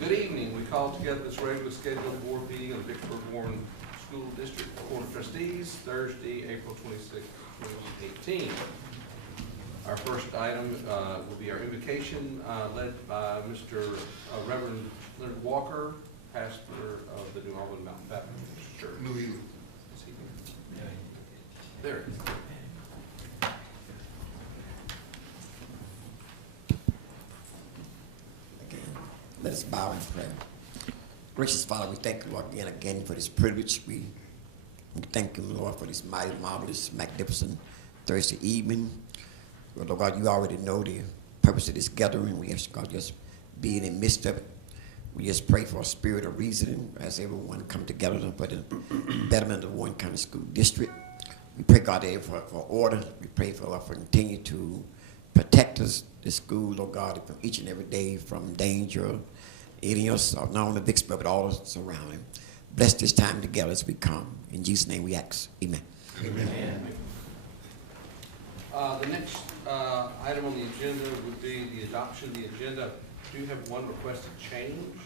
Good evening. We call together this regularly scheduled board meeting of the Vicksburg Warren School District Board of Trustees, Thursday, April 26, 2018. Our first item will be our invocation led by Mr. Reverend Leonard Walker, pastor of the New Orleans Mountain Baptist Church. New England. There it is. Let us bow in prayer. Gracious Father, we thank you, Lord, again for this privilege. We thank you, Lord, for this mighty, marvelous, magnificent Thursday evening. Lord God, you already know the purpose of this gathering. We ask God just be in the midst of it. We just pray for a spirit of reasoning as everyone come together for the betterment of Warren County School District. We pray, God, for order. We pray for continue to protect us, the school, Lord God, from each and every day, from danger, any else, not only Vicksburg, but all surrounding. Bless this time together as we come. In Jesus' name we ask. Amen. Amen. The next item on the agenda would be the adoption of the agenda. I do have one requested change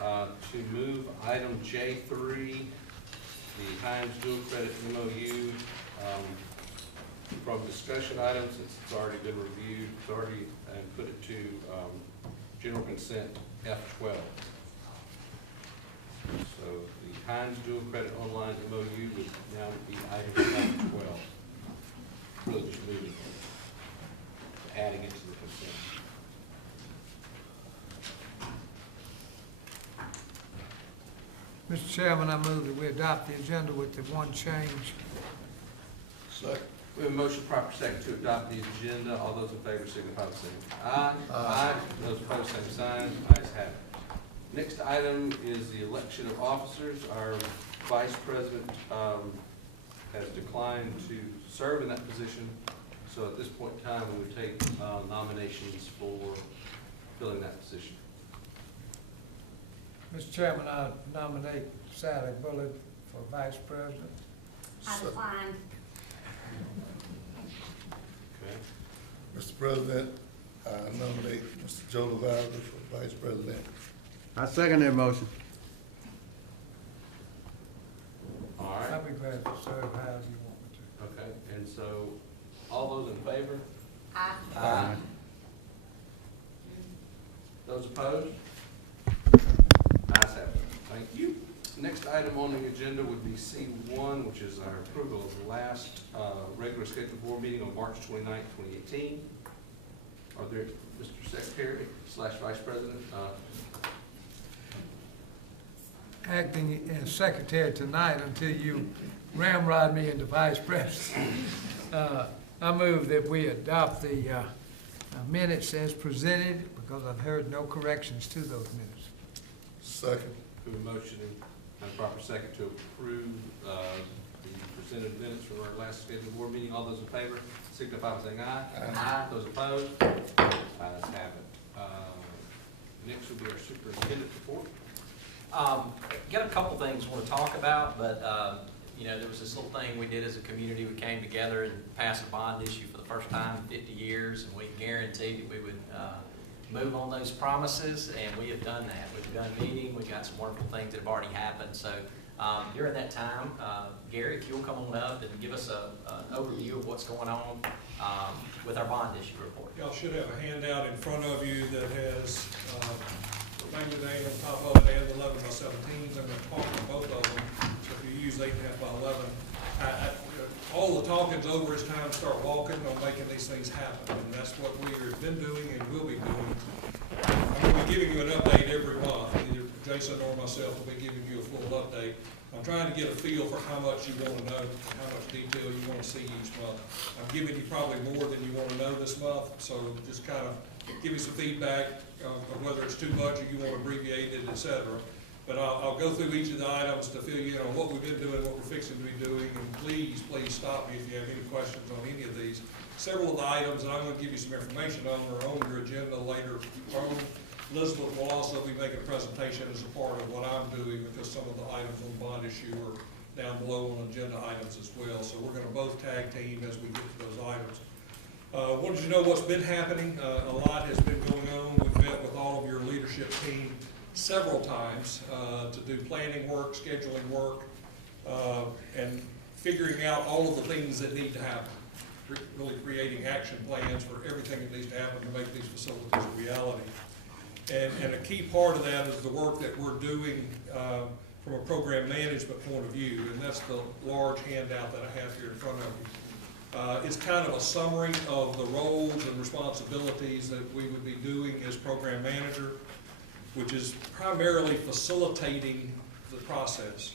to move item J3, the Hines dual credit MOU, from discussion items, since it's already been reviewed, and put it to general consent F12. So the Hines dual credit online MOU would now be item F12. Really just moving it, adding it to the consent. Mr. Chairman, I move that we adopt the agenda with the one change. Second. We have a motion proper second to adopt the agenda. All those in favor signify by saying aye. Aye. Those opposed, same sign. Ayes have it. Next item is the election of officers. Our vice president has declined to serve in that position. So at this point in time, we would take nominations for filling that position. Mr. Chairman, I nominate Sally Bullitt for vice president. I decline. Okay. Mr. President, I nominate Mr. Joe LaValder for Vice President. I second that motion. All right. I'll be glad to serve however you want me to. Okay. And so, all those in favor? Aye. Aye. Those opposed? Ayes have it. Thank you. Next item on the agenda would be C1, which is our approval of the last regular scheduled board meeting on March 29, 2018. Are there, Mr. Secretary / Vice President? Acting as secretary tonight until you ramrod me into vice president. I move that we adopt the minutes as presented because I've heard no corrections to those minutes. Second. We have a motion and proper second to approve the presented minutes from our last scheduled board meeting. All those in favor signify by saying aye. Aye. Those opposed? Ayes have it. Next will be our superintendent report. Got a couple things I want to talk about, but you know, there was this little thing we did as a community. We came together and passed a bond issue for the first time in 50 years, and we guaranteed that we would move on those promises, and we have done that. We've done meeting, we've got some wonderful things that have already happened. So during that time, Gary, if you'll come on up and give us an overview of what's going on with our bond issue report. Y'all should have a handout in front of you that has the name on top of it and 11 by 17s. I'm going to talk on both of them. So if you use 8.5 by 11, all the talking's over. It's time to start walking on making these things happen, and that's what we have been doing and will be doing. I'm going to be giving you an update every month. Either Jason or myself will be giving you a full update. I'm trying to get a feel for how much you want to know, how much detail you want to see each month. I'm giving you probably more than you want to know this month, so just kind of give me some feedback of whether it's too much or you want to abbreviate it, etc. But I'll go through each of the items to fill you in on what we've been doing, what we're fixing to be doing, and please stop me if you have any questions on any of these. Several of the items that I'm going to give you some information on are on your agenda later on. Elizabeth will also be making a presentation as a part of what I'm doing because some of the items on the bond issue are down below on agenda items as well. So we're going to both tag team as we get to those items. Wanted you to know what's been happening. A lot has been going on. We've met with all of your leadership team several times to do planning work, scheduling work, and figuring out all of the things that need to happen. Really creating action plans for everything that needs to happen to make these facilities a reality. And a key part of that is the work that we're doing from a program management point of view, and that's the large handout that I have here in front of you. It's kind of a summary of the roles and responsibilities that we would be doing as program manager, which is primarily facilitating the process.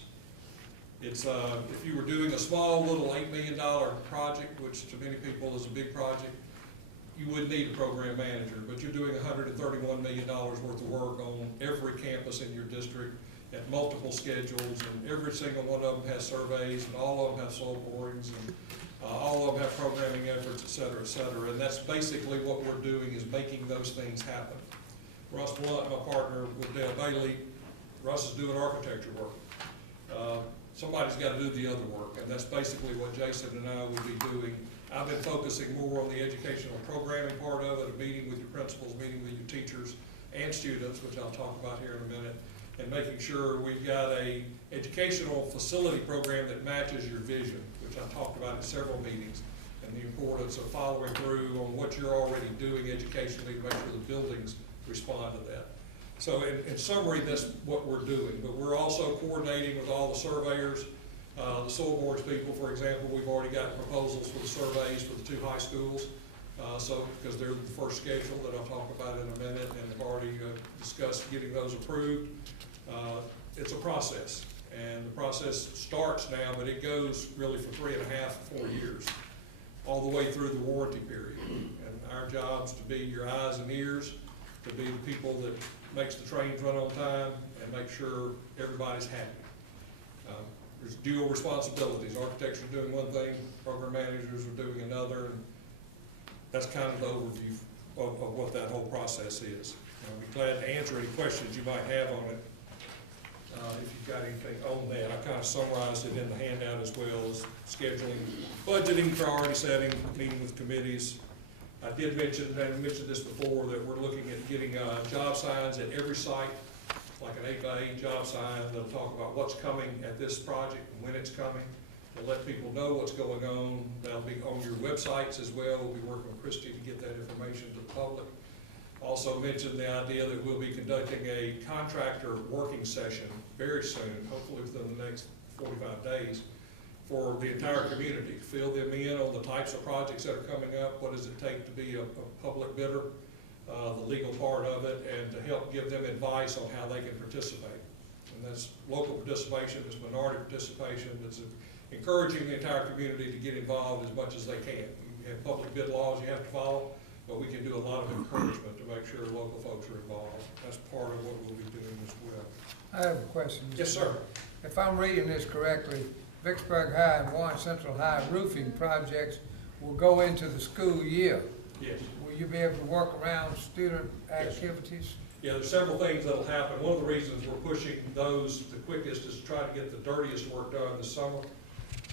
It's, if you were doing a small little $8 million project, which to many people is a big project, you wouldn't need a program manager, but you're doing $131 million worth of work on every campus in your district at multiple schedules, and every single one of them has surveys, and all of them have soil borings, and all of them have programming efforts, et cetera, and that's basically what we're doing, is making those things happen. Russ Blunt, my partner with Dale Bailey, Russ is doing architecture work. Somebody's got to do the other work, and that's basically what Jason and I will be doing. I've been focusing more on the educational programming part of it, meeting with your principals, meeting with your teachers and students, which I'll talk about here in a minute, and making sure we've got a educational facility program that matches your vision, which I talked about in several meetings, and the importance of following through on what you're already doing educationally to make sure the buildings respond to that. So in summary, that's what we're doing, but we're also coordinating with all the surveyors, the soil boards people, for example. We've already got proposals for the surveys for the 2 high schools, because they're the first schedule that I'll talk about in a minute, and I've already discussed getting those approved. It's a process, and the process starts now, but it goes really for 3.5 to 4 years, all the way through the warranty period. And our job's to be your eyes and ears, to be the people that makes the trains run on time and make sure everybody's happy. There's dual responsibilities. Architects are doing one thing, program managers are doing another, and that's kind of the overview of what that whole process is. I'll be glad to answer any questions you might have on it. If you've got anything on that, I kind of summarized it in the handout, as well as scheduling, budgeting, priority setting, meeting with committees. I did mention, and I mentioned this before, that we're looking at getting job signs at every site, like an 8x8 job sign that'll talk about what's coming at this project and when it's coming, to let people know what's going on. That'll be on your websites as well. We'll be working with Christie to get that information to the public. Also mentioned the idea that we'll be conducting a contractor working session very soon, hopefully within the next 45 days, for the entire community, to fill them in on the types of projects that are coming up, what does it take to be a public bidder, the legal part of it, and to help give them advice on how they can participate. And that's local participation, it's minority participation, it's encouraging the entire community to get involved as much as they can. You have public bid laws you have to follow, but we can do a lot of encouragement to make sure local folks are involved. That's part of what we'll be doing as well. I have a question. Mr. Yes, sir. If I'm reading this correctly, Vicksburg High and Warren Central High roofing projects will go into the school year. Yes. Will you be able to work around student activities? Yeah, there's several things that'll happen. One of the reasons we're pushing those the quickest is to try to get the dirtiest work done this summer.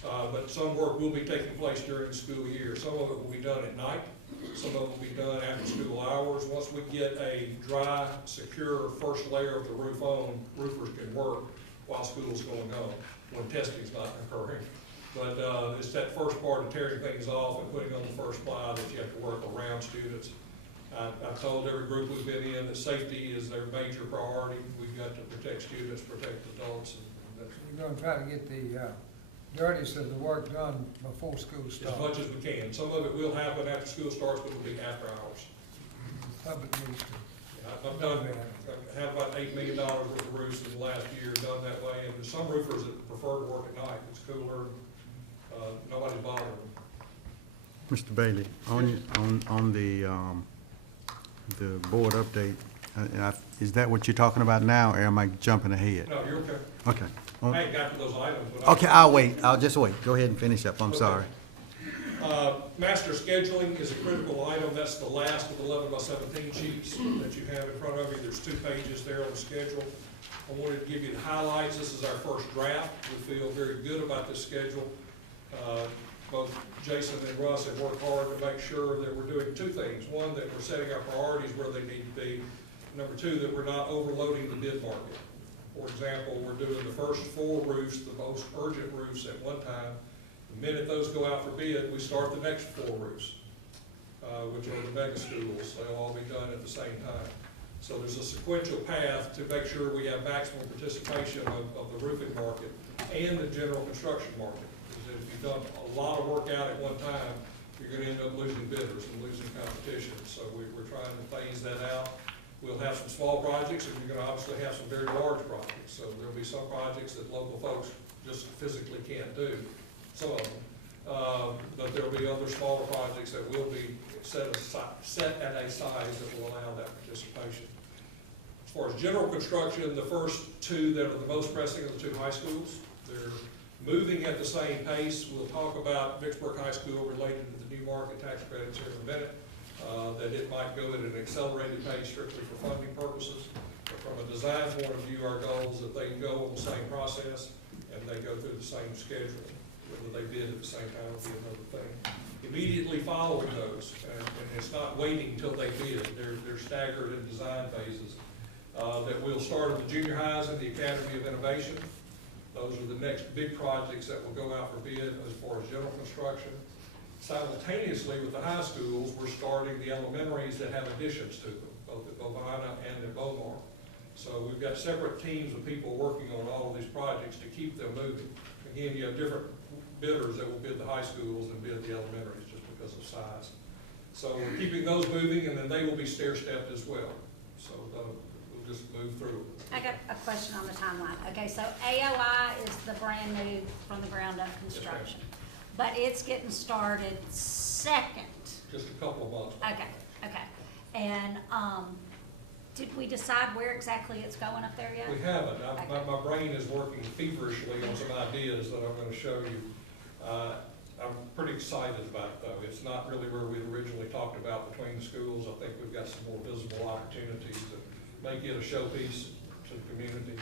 But some work will be taking place during the school year. Some of it will be done at night. Some of it will be done after school hours. Once we get a dry, secure first layer of the roof on, roofers can work while school's going on, when testing's not occurring. But it's that first part of tearing things off and putting on the first ply that you have to work around students. I've told every group we've been in that safety is their major priority. We've got to protect students, protect adults. And You're gonna try to get the dirtiest of the work done before school starts? as much as we can. Some of it will happen after school starts, but it'll be after hours. Public needs to. I've done, I have about $8 million worth of roofs in the last year done that way, and there's some roofers that prefer to work at night. It's cooler, nobody's bothering them. Mr. Bailey, on the board update, is that what you're talking about now, or am I jumping ahead? No, you're okay. Okay. I ain't got to those items, but Okay, I'll wait. I'll just wait. Go ahead and finish up. I'm Okay. sorry. Master scheduling is a critical item. That's the last of 11x17 sheets that you have in front of you. There's 2 pages there on the schedule. I wanted to give you the highlights. This is our first draft. We feel very good about this schedule. Both Jason and Russ have worked hard to make sure that we're doing 2 things. One, that we're setting our priorities where they need to be. Number two, that we're not overloading the bid market. For example, we're doing the first 4 roofs, the most urgent roofs at one time. The minute those go out for bid, we start the next 4 roofs, which are the mega schools. They'll all be done at the same time. So there's a sequential path to make sure we have maximum participation of the roofing market and the general construction market. Because if you've done a lot of work out at one time, you're gonna end up losing bidders and losing competition. So we're trying to phase that out. We'll have some small projects, and you're gonna obviously have some very large projects. So there'll be some projects that local folks just physically can't do, some of them. But there'll be other smaller projects that will be set at a size that will allow that participation. As far as general construction, the first 2 that are the most pressing are the 2 high schools. They're moving at the same pace. We'll talk about Vicksburg High School related to the new market tax credits here in a minute. That it might go at an accelerated pace strictly for funding purposes. But from a design point of view, our goal is that they go on the same process and they go through the same schedule. Whether they bid at the same time will be another thing. Immediately following those, and it's not waiting until they bid, they're staggered in design phases, that we'll start at the junior highs and the Academy of Innovation. Those are the next big projects that will go out for bid as far as general construction. Simultaneously with the high schools, we're starting the elementaries that have additions to them, both at Bovina and at Beaumont. So we've got separate teams of people working on all of these projects to keep them moving. Again, you have different bidders that will bid the high schools and bid the elementaries just because of size. So we're keeping those moving, and then they will be stair-stepped as well. So we'll just move through. I got a question on the timeline. Okay, so AOI is the brand new from the ground up construction, but it's getting started second. Just a couple of months. Okay. And, did we decide where exactly it's going up there yet? We haven't. My brain is working feverishly on some ideas that I'm going to show you. I'm pretty excited about it, though. It's not really where we originally talked about between the schools. I think we've got some more visible opportunities to make it a showpiece to the community.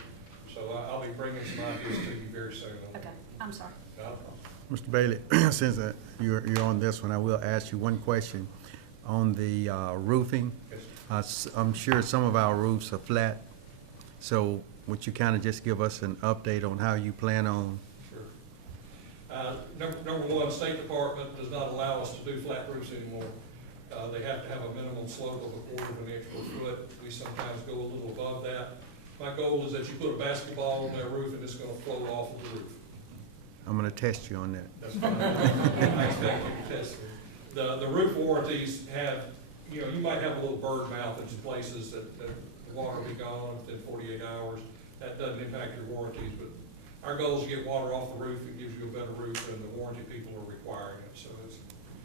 So I'll be bringing some ideas to you very soon. Okay, I'm sorry. Not a problem. Mr. Bailey, since you're on this one, I will ask you one question on the roofing. Yes. I'm sure some of our roofs are flat, so would you kind of just give us an update on how you plan on? Sure. Number one, State Department does not allow us to do flat roofs anymore. They have to have a minimum slope of 1/4 inch per foot. We sometimes go a little above that. My goal is that you put a basketball on that roof and it's going to float off of the roof. I'm going to test you on that. That's fine. I expect you to test me. The roof warranties have, you might have a little bird mouth in some places that the water will be gone within 48 hours. That doesn't impact your warranties, but our goal is to get water off the roof. It gives you a better roof, and the warranty people are requiring it, so it's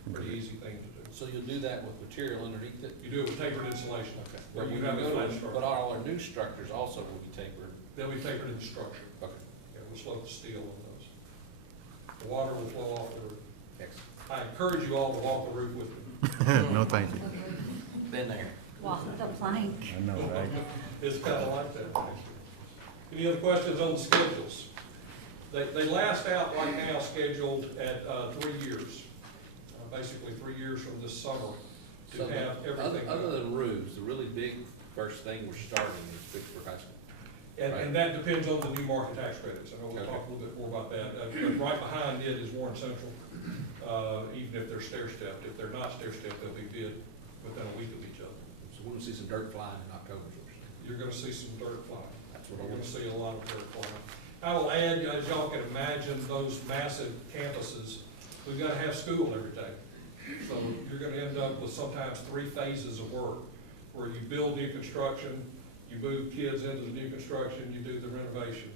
a pretty easy thing to do. So you'll do that with material underneath it? You do it with tapered insulation. Okay. Where But you when have you a go flat to- structure. But all our new structures also will be tapered. They'll be tapered in the structure. Okay. Yeah, we'll slope the steel on those. The water will flow off the roof. Excellent. I encourage you all to walk the roof with me. No, thank you. Been there. Walk the plank. I know, right? It's kind of like that, actually. Any other questions on the schedules? They last out right now scheduled at 3 years, basically 3 years from this summer to So have everything other done. than roofs, the really big first thing we're starting is Vicksburg High School. And that depends on the new market tax credits. I know we'll Okay. talk a little bit more about that. But right behind it is Warren Central, even if they're stair-stepped. If they're not stair-stepped, they'll be bid within a week of each other. So we're gonna see some dirt flying in October, is what you're saying. You're gonna see some dirt flying. That's what I We're want gonna to see. see a lot of dirt flying. I will add, as y'all can imagine, those massive campuses, we've gotta have school every day. So you're gonna end up with sometimes 3 phases of work, where you build new construction, you move kids into the new construction, you do the renovation.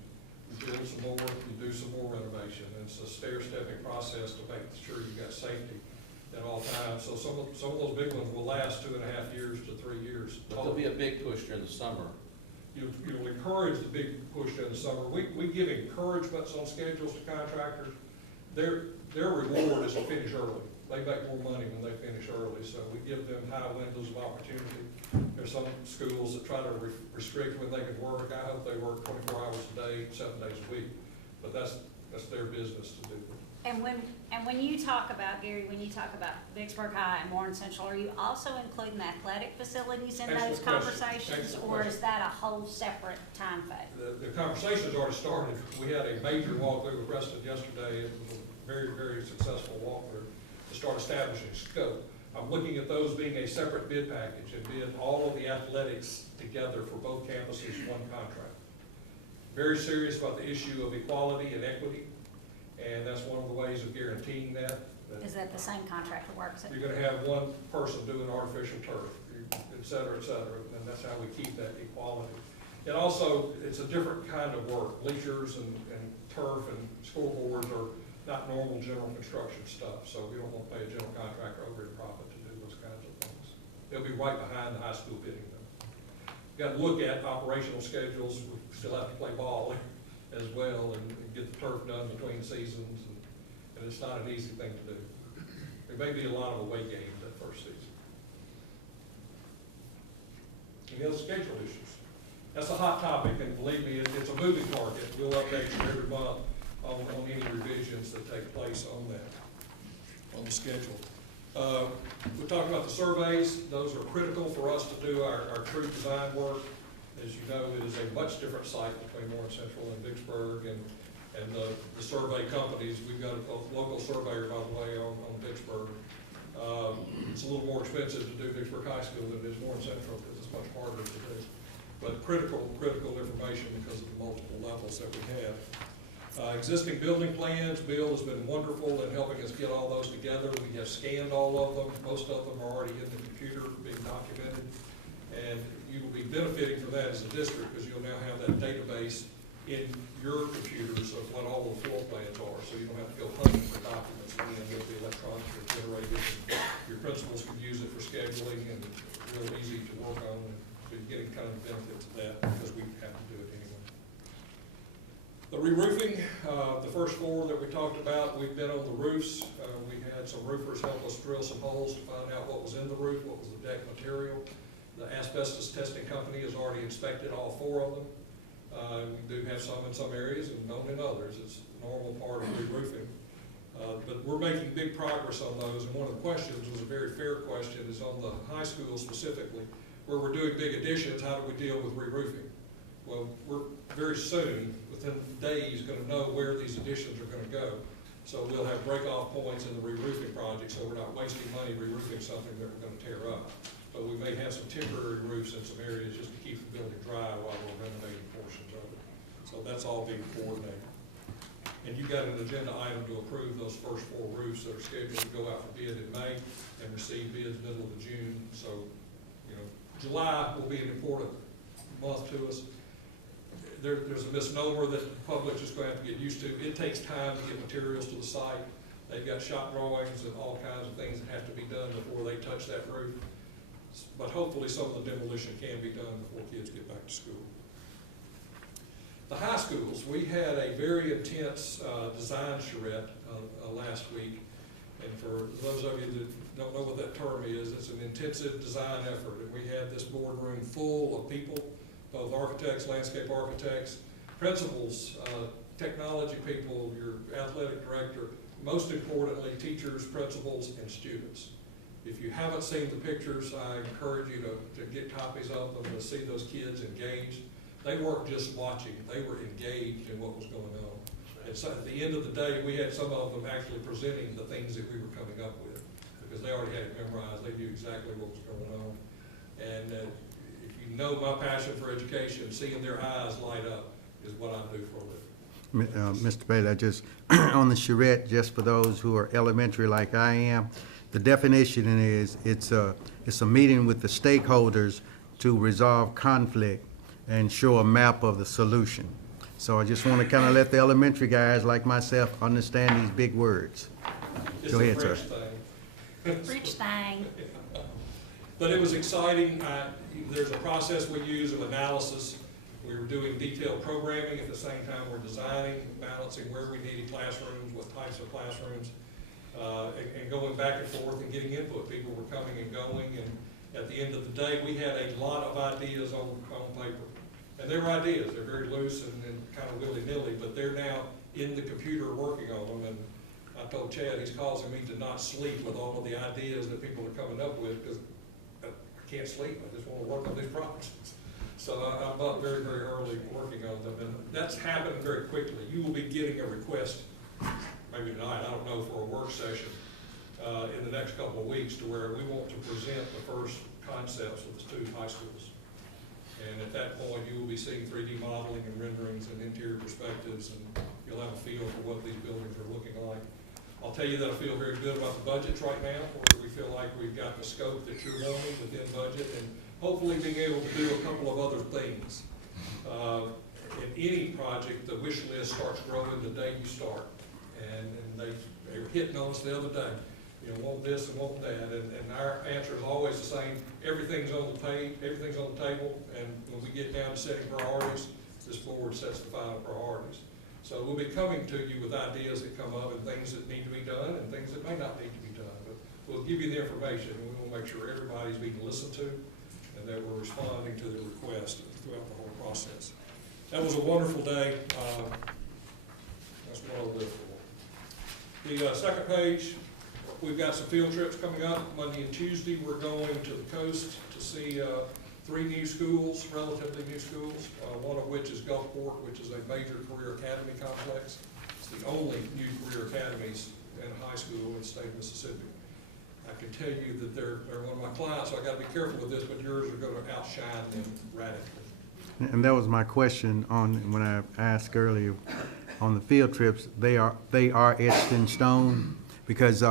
You build some more, you do some more renovation. And it's a stair-stepping process to make sure you've got safety at all times. So some of those big ones will last 2.5 years to 3 years. But there'll be a big push during the summer. You'll encourage the big push in the summer. We give encouragements on schedules to contractors. Their reward is to finish early. They make more money when they finish early, so we give them high windows of opportunity. There's some schools that try to restrict when they can work. I hope they work 24 hours a day, 7 days a week, but that's their business to do. And when you talk about, Gary, when you talk about Vicksburg High and Warren Central, are you also including the athletic facilities in those Excellent question. conversations? Excellent Or is question. that a whole separate time phase? The conversation's already started. We had a major walkthrough with Preston yesterday. It was a very, very successful walkthrough to start establishing scope. I'm looking at those being a separate bid package and bid all of the athletics together for both campuses, one contract. Very serious about the issue of equality and equity, and that's one of the ways of guaranteeing that. Is that the same contractor works it? You're gonna have one person doing artificial turf, et cetera, and that's how we keep that equality. And also, it's a different kind of work. Bleachers and turf and scoreboards are not normal general construction stuff, so we don't want to pay a general contractor over in profit to do those kinds of things. They'll be right behind the high school bidding them. Got to look at operational schedules. We still have to play ball as well and get the turf done between seasons, and it's not an easy thing to do. There may be a lot of away games that first season. Any other schedule issues? That's a hot topic, and believe me, it's a moving target. We'll update you every month on any revisions that take place on that, on the schedule. We talked about the surveys. Those are critical for us to do our true design work. As you know, it is a much different site between Warren Central and Vicksburg, and the survey companies. We've got a local surveyor, by the way, on Vicksburg. It's a little more expensive to do Vicksburg High School than it is Warren Central because it's much harder to do. But critical information because of the multiple levels that we have. Existing building plans, Bill has been wonderful in helping us get all those together. We have scanned all of them. Most of them are already in the computer being documented. And you will be benefiting from that as a district because you'll now have that database in your computers of what all the floor plans are. So you don't have to go hunting for documents again. They'll be electronically generated. Your principals can use it for scheduling and real easy to work on. So you're getting kind of the benefits of that because we have to do it anyway. The re-roofing, the first floor that we talked about, we've been on the roofs. We had some roofers help us drill some holes to find out what was in the roof, what was the deck material. The asbestos testing company has already inspected all 4 of them. We do have some in some areas and none in others. It's a normal part of re-roofing. But we're making big progress on those, and one of the questions was a very fair question, is on the high school specifically, where we're doing big additions, how do we deal with re-roofing? Well, we're very soon, within days, going to know where these additions are going to go. So we'll have break-off points in the re-roofing project, so we're not wasting money re-roofing something that we're going to tear up. But we may have some temporary roofs in some areas just to keep the building dry while we're renovating portions of it. So that's all being coordinated. And you've got an agenda item to approve those first 4 roofs that are scheduled to go out for bid in May and receive bids middle of June. So, you know, July will be an important month to us. There's a misnomer that the public is going to have to get used to. It takes time to get materials to the site. They've got shop drawings and all kinds of things that have to be done before they touch that roof. But hopefully some of the demolition can be done before kids get back to school. The high schools, we had a very intense design charrette last week. And for those of you that don't know what that term is, it's an intensive design effort. And we had this boardroom full of people, both architects, landscape architects, principals, technology people, your athletic director, most importantly, teachers, principals, and students. If you haven't seen the pictures, I encourage you to get copies of them, to see those kids engaged. They weren't just watching, they were engaged in what was going on. And so at the end of the day, we had some of them actually presenting the things that we were coming up with, because they already had it memorized, they knew exactly what was going on. And if you know my passion for education, seeing their eyes light up is what I do for a living. Mr. Bailey, I just, on the charrette, just for those who are elementary like I am, the definition is it's a meeting with the stakeholders to resolve conflict and show a map of the solution. So I just want to kind of let the elementary guys like myself understand these big words. Go ahead, sir. Rich thing. But it was exciting. There's a process we use of analysis. We were doing detailed programming at the same time we're designing, balancing where we needed classrooms, what types of classrooms, and going back and forth and getting input. People were coming and going, and at the end of the day, we had a lot of ideas on paper. And they were ideas. They're very loose and kind of willy-nilly, but they're now in the computer working on them, and I told Chad he's causing me to not sleep with all of the ideas that people are coming up with, because I can't sleep, I just want to work on these projects. So I'm up very, very early working on them, and that's happening very quickly. You will be getting a request, maybe tonight, I don't know, for a work session in the next couple of weeks, to where we want to present the first concepts of the two high schools. And at that point, you will be seeing 3D modeling and renderings and interior perspectives, and you'll have a feel for what these buildings are looking like. I'll tell you that I feel very good about the budgets right now, where we feel like we've got the scope that you're wanting within budget, and hopefully being able to do a couple of other things. In any project, the wish list starts growing the day you start. And they were hitting on us the other day, you know, want this and want that, and our answer is always the same: everything's on the table, and when we get down to setting priorities, this board sets the final priorities. So we'll be coming to you with ideas that come up, and things that need to be done, and things that may not need to be done. But we'll give you the information, and we will make sure everybody's being listened to, and that we're responding to the request throughout the whole process. That was a wonderful day. That's what I'll live for. The second page, we've got some field trips coming up. Monday and Tuesday, we're going to the coast to see 3 new schools, relatively new schools, one of which is Gulfport, which is a major career academy complex. It's the only new career academies in a high school in the state of Mississippi. I can tell you that they're one of my clients, so I got to be careful with this, but yours are going to outshine them radically. And that was my question on, when I asked earlier, on the field trips, they are etched in stone? Because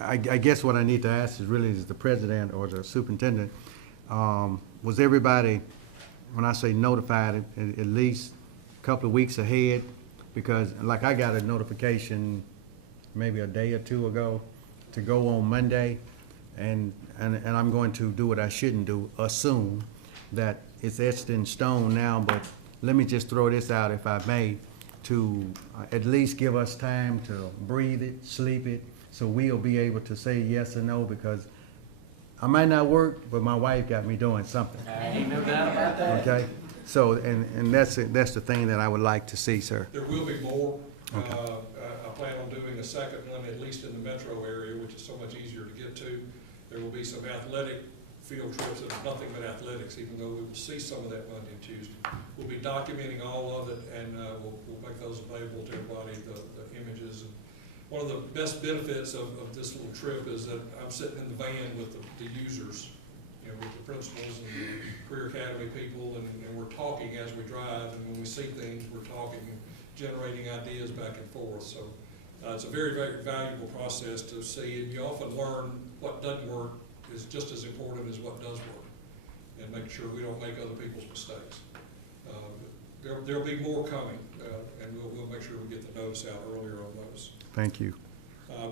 I guess what I need to ask is really is the president or the superintendent, was everybody, when I say notified, at least a couple of weeks ahead? Because like I got a notification maybe a day or two ago to go on Monday, and I'm going to do what I shouldn't do, assume that it's etched in stone now, but let me just throw this out, if I may, to at least give us time to breathe it, sleep it, so we'll be able to say yes or no, because I might not work, but my wife got me doing something. Ain't no doubt about that. Okay? So, and that's the thing that I would like to see, sir. There will be more. Okay. I plan on doing a second one, at least in the metro area, which is so much easier to get to. There will be some athletic field trips that are nothing but athletics, even though we will see some of that Monday and Tuesday. We'll be documenting all of it, and we'll make those available to everybody, the images. And one of the best benefits of this little trip is that I'm sitting in the van with the users, you know, with the principals and the career academy people, and we're talking as we drive, and when we see things, we're talking and generating ideas back and forth. So it's a very, very valuable process to see, and you often learn what doesn't work is just as important as what does work, and make sure we don't make other people's mistakes. There'll be more coming, and we'll make sure we get the notice out earlier on those. Thank you.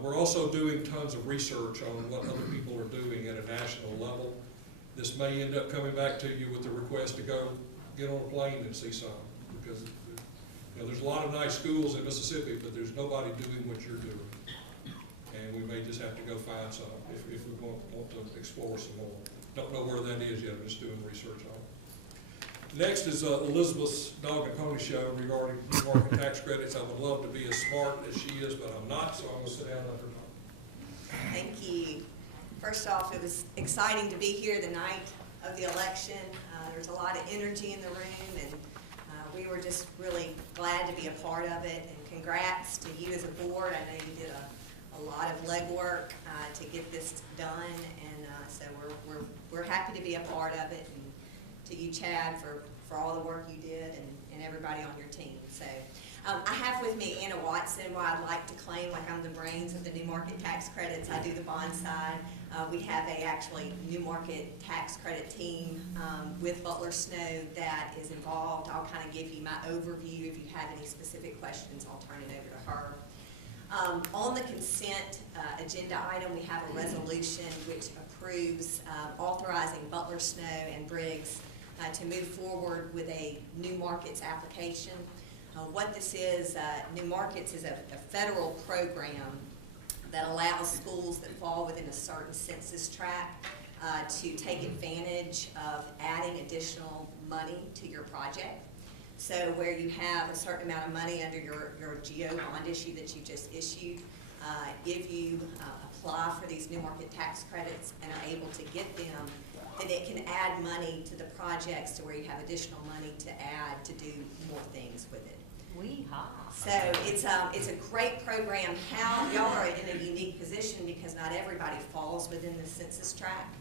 We're also doing tons of research on what other people are doing at a national level. This may end up coming back to you with the request to go get on a plane and see some, because you know, there's a lot of nice schools in Mississippi, but there's nobody doing what you're doing. And we may just have to go find some if we want to explore some more. Don't know where that is yet, I'm just doing research on it. Next is Elizabeth's Dog and Pony Show regarding new market tax credits. I would love to be as smart as she is, but I'm not, so I'm going to sit down and let her talk. Thank you. First off, it was exciting to be here the night of the election. There's a lot of energy in the room, and we were just really glad to be a part of it. And congrats to you as a board. I know you did a lot of legwork to get this done, and so we're happy to be a part of it. And to you, Chad, for all the work you did, and everybody on your team. So I have with me Anna Watson, who I'd like to claim like I'm the brains of the new market tax credits. I do the bond side. We have a actually new market tax credit team with Butler Snow that is involved. I'll kind of give you my overview. If you have any specific questions, I'll turn it over to her. On the consent agenda item, we have a resolution which approves authorizing Butler Snow and Briggs to move forward with a new markets application. What this is, New Markets is a federal program that allows schools that fall within a certain census tract to take advantage of adding additional money to your project. So where you have a certain amount of money under your GO bond issue that you just issued, if you apply for these new market tax credits and are able to get them, then it can add money to the projects to where you have additional money to add to do more things with it. So it's a great program. How y'all are in a unique position because not everybody falls within the census tract.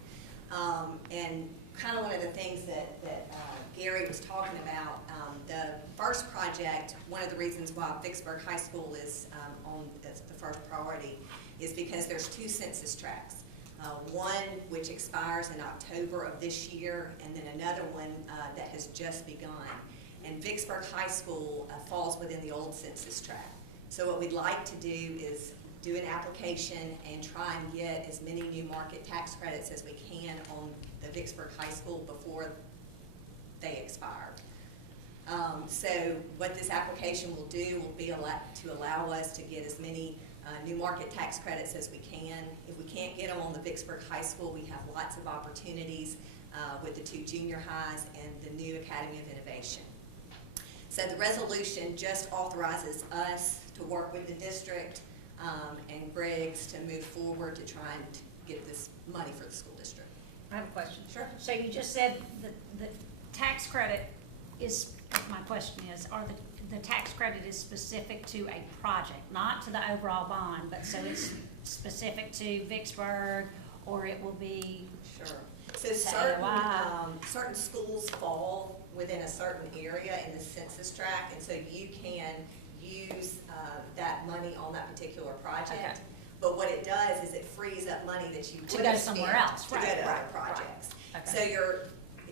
And kind of one of the things that Gary was talking about, the first project, one of the reasons why Vicksburg High School is on as the first priority is because there's 2 census tracts. One which expires in October of this year, and then another one that has just begun. And Vicksburg High School falls within the old census tract. So what we'd like to do is do an application and try and get as many new market tax credits as we can on the Vicksburg High School before they expire. So what this application will do will be to allow us to get as many new market tax credits as we can. If we can't get them on the Vicksburg High School, we have lots of opportunities with the 2 junior highs and the new Academy of Innovation. So the resolution just authorizes us to work with the district and Griggs to move forward to try and get this money for the school district. I have a question. Sure. So you just said that the tax credit is, my question is, the tax credit is specific to a project, not to the overall bond, but so it's specific to Vicksburg, or it will be? Sure. So certain schools fall within a certain area in the census tract, and so you can use that money on that particular project. Okay. But what it does is it frees up money that you To would go have somewhere spent else, to right, go to right, other projects. right. Okay. So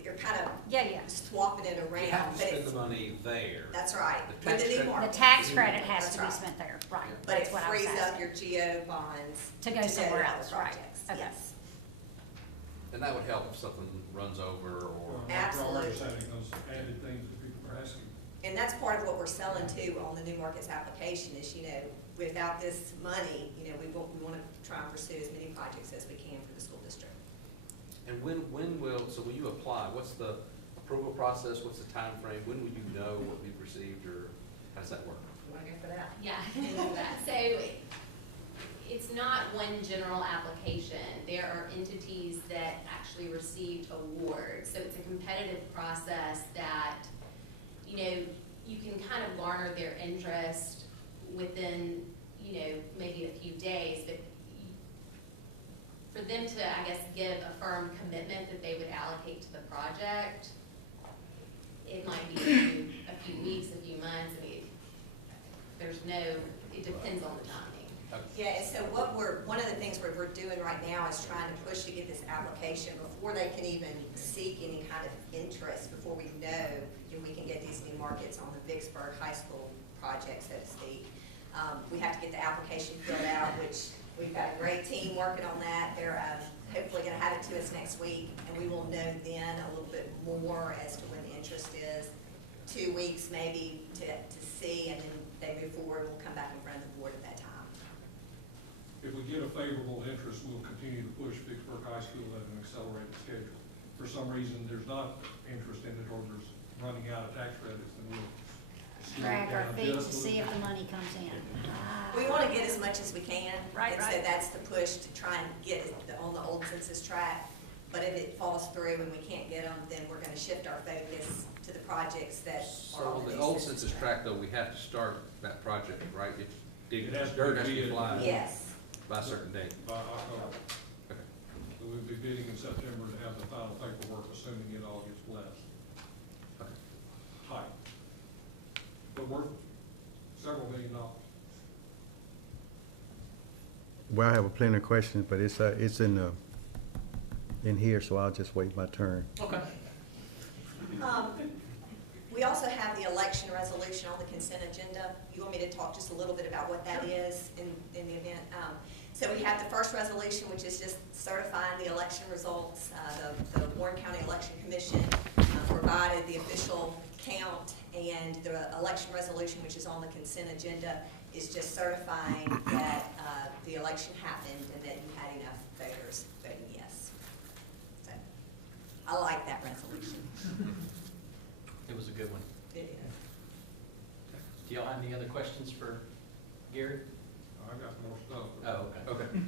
you're kind of Yeah. swapping it around. You have to but spend it's- the money there. That's right. The With tax the new credit- market. The tax credit has That's to be right. spent there, right? But it That's what I was frees up asking. your GO bonds To go somewhere other else, right. projects. Okay. Yes. And that would help if something runs over or. Absolutely. Those added things that people are asking. And that's part of what we're selling too on the new markets application is, without this money, we want to try and pursue as many projects as we can for the school district. And when will you apply? What's the approval process? What's the time frame? When will you know what we've received, or how does that work? You want to go for that? Yeah, I can do that. So it's not one general application. There are entities that actually received awards. So it's a competitive process that, you can kind of garner their interest within, maybe a few days, but for them to, I guess, give a firm commitment that they would allocate to the project, it might be a few weeks, a few months. I mean, it depends on the timing. Yeah, and so one of the things we're doing right now is trying to push to get this application before they can even seek any kind of interest, before we know if we can get these new markets on the Vicksburg High School project, so to speak. We have to get the application filled out, which we've got a great team working on that. They're hopefully going to have it to us next week, and we will know then a little bit more as to when the interest is. 2 weeks maybe to see, and then they move forward. We'll come back in front of the board at that time. If we get a favorable interest, we'll continue to push Vicksburg High School at an accelerated schedule. For some reason, there's not interest in it, or there's running out of tax credits, then we'll slow it Drag our down feet to just a see if little the money comes in. We want to get as much as we can. Right, And so right. that's the push to try and get it on the old census tract. But if it falls through and we can't get them, then we're going to shift our focus to the projects that are So on the the new old census tract, though, we have to start that project, right? It has to Dirt be has to be bid. applied Yes. by a certain date. by October. Okay. So we'll be bidding in September to have the final paperwork, assuming it all gets blessed. Okay. Tight. But worth several $1 million. Well, I have plenty of questions, but it's in here, so I'll just wait my turn. Okay. We also have the election resolution on the consent agenda. You want me to talk just a little bit about what that is in the event? So we have the first resolution, which is just certifying the election results. The Warren County Election Commission provided the official count, and the election resolution, which is on the consent agenda, is just certifying that the election happened and that you had enough voters voting yes. So I like that resolution. It was a good one. video. Do y'all have any other questions for Gary? I got more stuff. Oh, okay. Okay,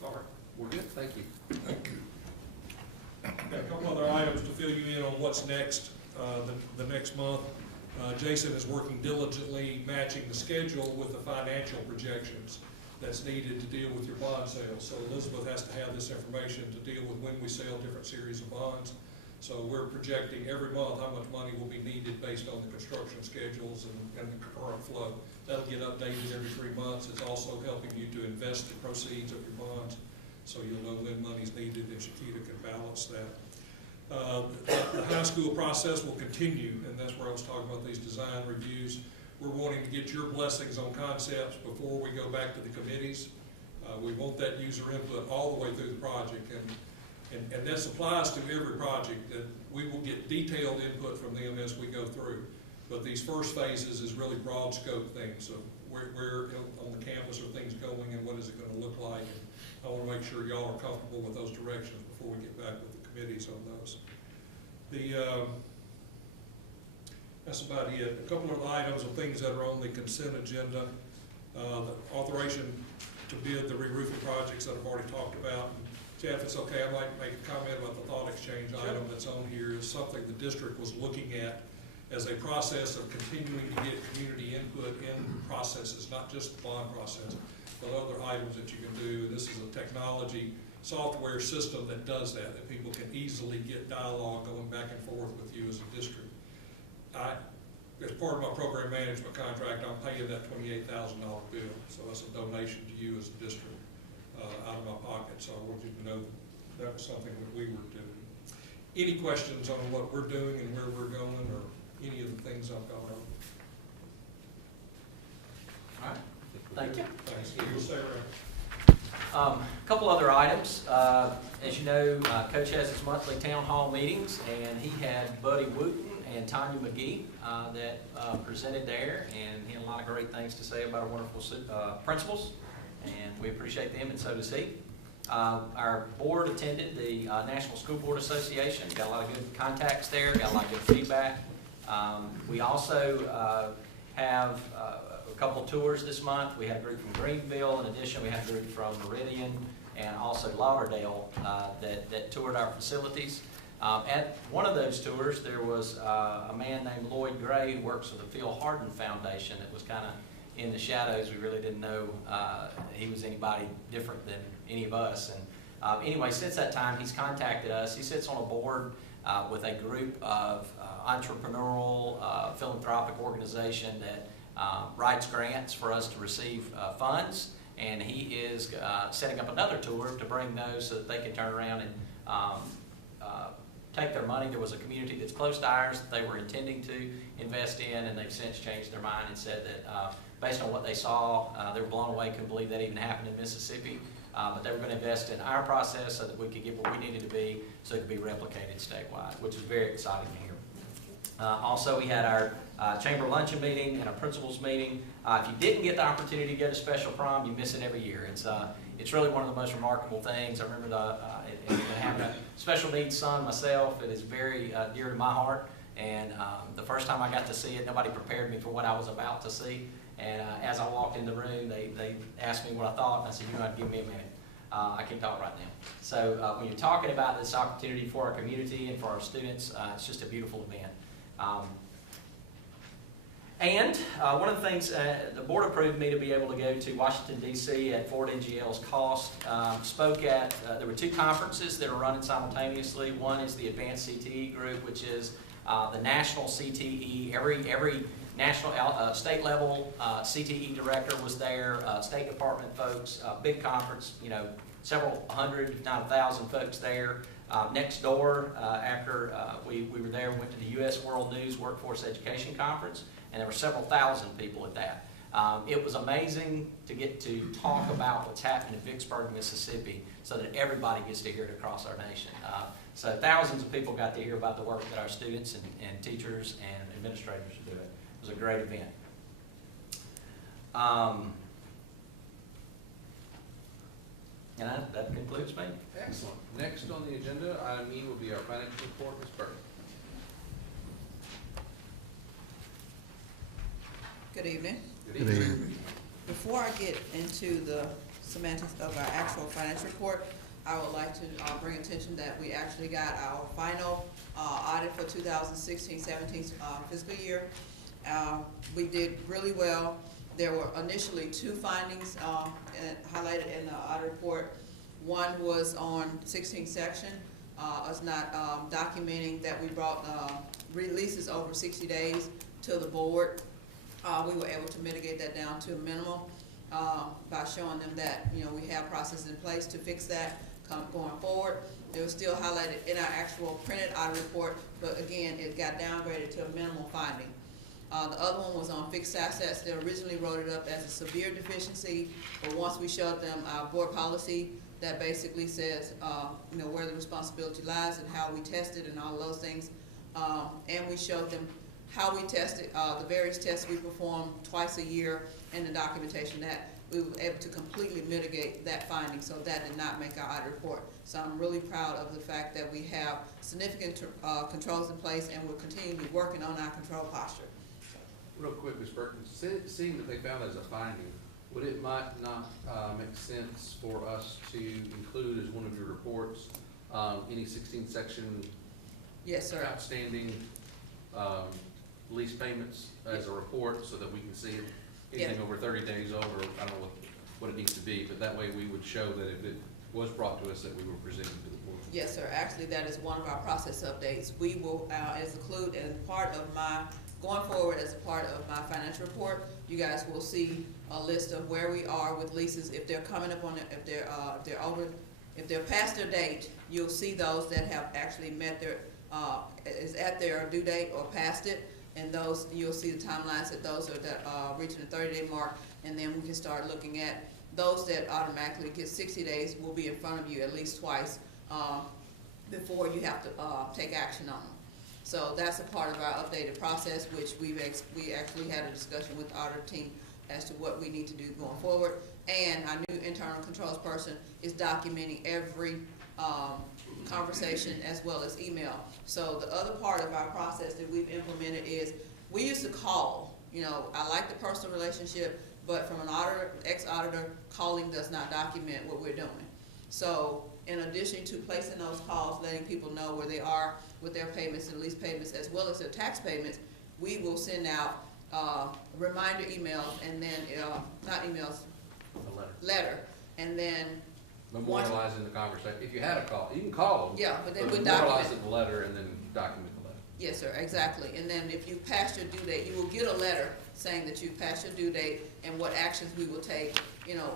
Sorry. we're good, thank you. Got a couple other items to fill you in on what's next, the next month. Jason is working diligently matching the schedule with the financial projections that's needed to deal with your bond sales. So Elizabeth has to have this information to deal with when we sell different series of bonds. So we're projecting every month how much money will be needed based on the construction schedules and the current flow. That'll get updated every 3 months. It's also helping you to invest the proceeds of your bonds, so you'll know when money's needed, and Shakita can balance that. The high school process will continue, and that's where I was talking about these design reviews. We're wanting to get your blessings on concepts before we go back to the committees. We want that user input all the way through the project, and this applies to every project, that we will get detailed input from them as we go through. But these first phases is really broad scope things of where on the campus are things going and what is it going to look like. And I want to make sure y'all are comfortable with those directions before we get back with the committees on those. That's about it. A couple of items of things that are on the consent agenda. The authorization to bid the re-roofing projects that I've already talked about. Jeff, it's okay, I'd like to make a comment about the thought exchange item that's on here. Is something the district was looking at as a process of continuing to get community input in processes, not just the bond process, but other items that you can do. This is a technology software system that does that people can easily get dialogue going back and forth with you as a district. As part of my program management contract, I'm paying that $28,000 bill, so that's a donation to you as a district out of my pocket. So I want you to know that was something that we were doing. Any questions on what we're doing and where we're going, or any of the things I've got on? All right, thank you. Thanks. You'll stay around. A couple other items. As you know, Coach has his monthly town hall meetings, and he had Buddy Wooten and Tanya McGee that presented there, and he had a lot of great things to say about our wonderful principals, and we appreciate them, and so does he. Our board attended the National School Board Association, got a lot of good contacts there, got a lot of good feedback. We also have a couple tours this month. We had a group from Greenville. In addition, we had a group from Meridian and also Lauderdale that toured our facilities. At one of those tours, there was a man named Lloyd Gray who works for the Phil Hardin Foundation that was kind of in the shadows. We really didn't know he was anybody different than any of us. And anyway, since that time, he's contacted us. He sits on a board with a group of entrepreneurial, philanthropic organization that writes grants for us to receive funds, and he is setting up another tour to bring those so that they can turn around and take their money. There was a community that's close to ours that they were intending to invest in, and they've since changed their mind and said that based on what they saw, they were blown away, couldn't believe that even happened in Mississippi. But they were going to invest in our process so that we could get where we needed to be so it could be replicated statewide, which is very exciting to hear. Also, we had our chamber luncheon meeting and our principals meeting. If you didn't get the opportunity to go to special prom, you miss it every year. It's really one of the most remarkable things. I remember having a special needs son myself. It is very dear to my heart. And the first time I got to see it, nobody prepared me for what I was about to see. And as I walked in the room, they asked me what I thought, and I said, "You know, give me a minute. I can't talk right now." So when you're talking about this opportunity for our community and for our students, it's just a beautiful event. And one of the things, the board approved me to be able to go to Washington, D.C. at Ford NGL's cost. Spoke at, there were two conferences that are running simultaneously. One is the Advanced CTE group, which is the national CTE. Every national, state level CTE director was there, State Department folks, big conference, you know, several hundred, if not 1,000 folks there. Next door, after we were there, we went to the U.S. World News Workforce Education Conference, and there were several thousand people at that. It was amazing to get to talk about what's happening in Vicksburg, Mississippi, so that everybody gets to hear it across our nation. So thousands of people got to hear about the work that our students and teachers and administrators are doing. It was a great event. And that concludes me. Excellent. Next on the agenda, item E will be our financial report. Ms. Burke. Good evening. Good evening. Before I get into the semantics of our actual financial report, I would like to bring attention that we actually got our final audit for 2016-17 fiscal year. We did really well. There were initially two findings highlighted in the audit report. One was on 16 section, us not documenting that we brought releases over 60 days to the board. We were able to mitigate that down to a minimum by showing them that, you know, we have processes in place to fix that going forward. It was still highlighted in our actual printed audit report, but again, it got downgraded to a minimal finding. The other one was on fixed assets. They originally wrote it up as a severe deficiency, but once we showed them our board policy that basically says, you know, where the responsibility lies and how we tested and all those things, and we showed them how we tested, the various tests we performed twice a year, and the documentation that we were able to completely mitigate that finding, so that did not make our audit report. So I'm really proud of the fact that we have significant controls in place, and we're continually working on our control posture. Real quick, Ms. Perkins, seeing that they found as a finding, would it might not make sense for us to include as one of your reports any 16 section Yes, sir. outstanding lease payments as a report, so that we can see anything over 30 days over, I don't know what it needs to be, but that way we would show that if it was brought to us, that we were presenting to the board. Yes, sir. Actually, that is one of our process updates. We will, as include as part of my, going forward as a part of my financial report, you guys will see a list of where we are with leases. If they're coming up on it, if they're past their date, you'll see those that have actually met their, is at their due date or past it. And those, you'll see the timelines that those are that reaching the 30-day mark, and then we can start looking at those that automatically get 60 days will be in front of you at least twice before you have to take action on them. So that's a part of our updated process, which we actually had a discussion with the audit team as to what we need to do going forward. And our new internal controls person is documenting every conversation as well as email. So the other part of our process that we've implemented is we used to call. You know, I like the personal relationship, but from an auditor, ex-auditor, calling does not document what we're doing. So in addition to placing those calls, letting people know where they are with their payments and lease payments as well as their tax payments, we will send out reminder emails, and then, not emails, letter, and then Memorializing the conversation. If you had a call, you can call them. yeah, but then we memorialize document. the letter and then document the letter. Yes, sir, exactly. And then if you pass your due date, you will get a letter saying that you passed your due date and what actions we will take. You know,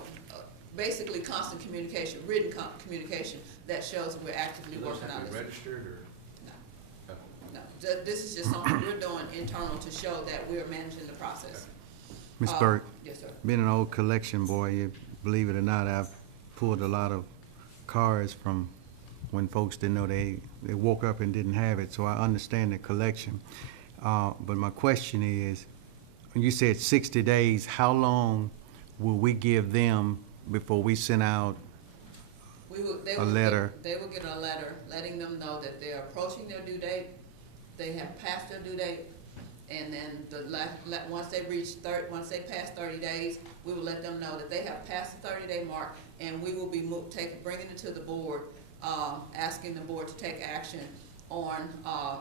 basically constant communication, written communication that shows we're actively Do those working have on to be this. registered or? No, Okay. no. This is just something we're doing internal to show that we're managing the process. Ms. Burke, Yes, sir. being an old collection boy, you believe it or not, I've pulled a lot of cars from when folks didn't know they woke up and didn't have it, so I understand the collection. But my question is, when you said 60 days, how long will we give them before we send out a letter? They will get a letter letting them know that they're approaching their due date, they have passed their due date, and then once they pass 30 days, we will let them know that they have passed the 30-day mark, and we will be bringing it to the board, asking the board to take action on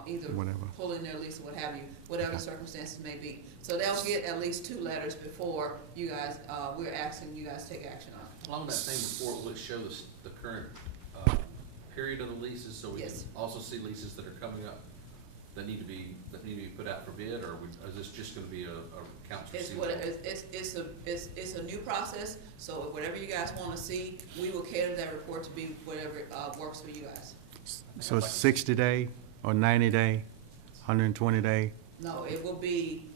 either pulling their lease or what have you, whatever the circumstances may be. So they'll get at least 2 letters before you guys, we're asking you guys to take action on it. Along that same report, will it show the current period of the leases, so we can also see leases that are coming up that need to be put out for bid, or is this just going to be a accounts receivable? It's a new process, so whatever you guys want to see, we will cater that report to be whatever works for you guys. So 60 day or 90 day, 120 day? No, it will be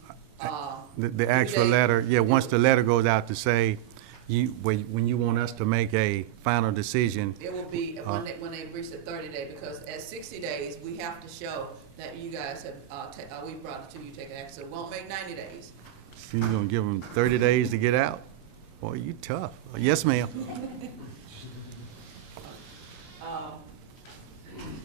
The actual letter, yeah, once the letter goes out to say, when you want us to make a final decision. It will be when they reach the 30 day, because at 60 days, we have to show that you guys have, we brought it to you, take action. So it won't make 90 days. So you're gonna give them 30 days to get out? Boy, you tough. Yes, ma'am.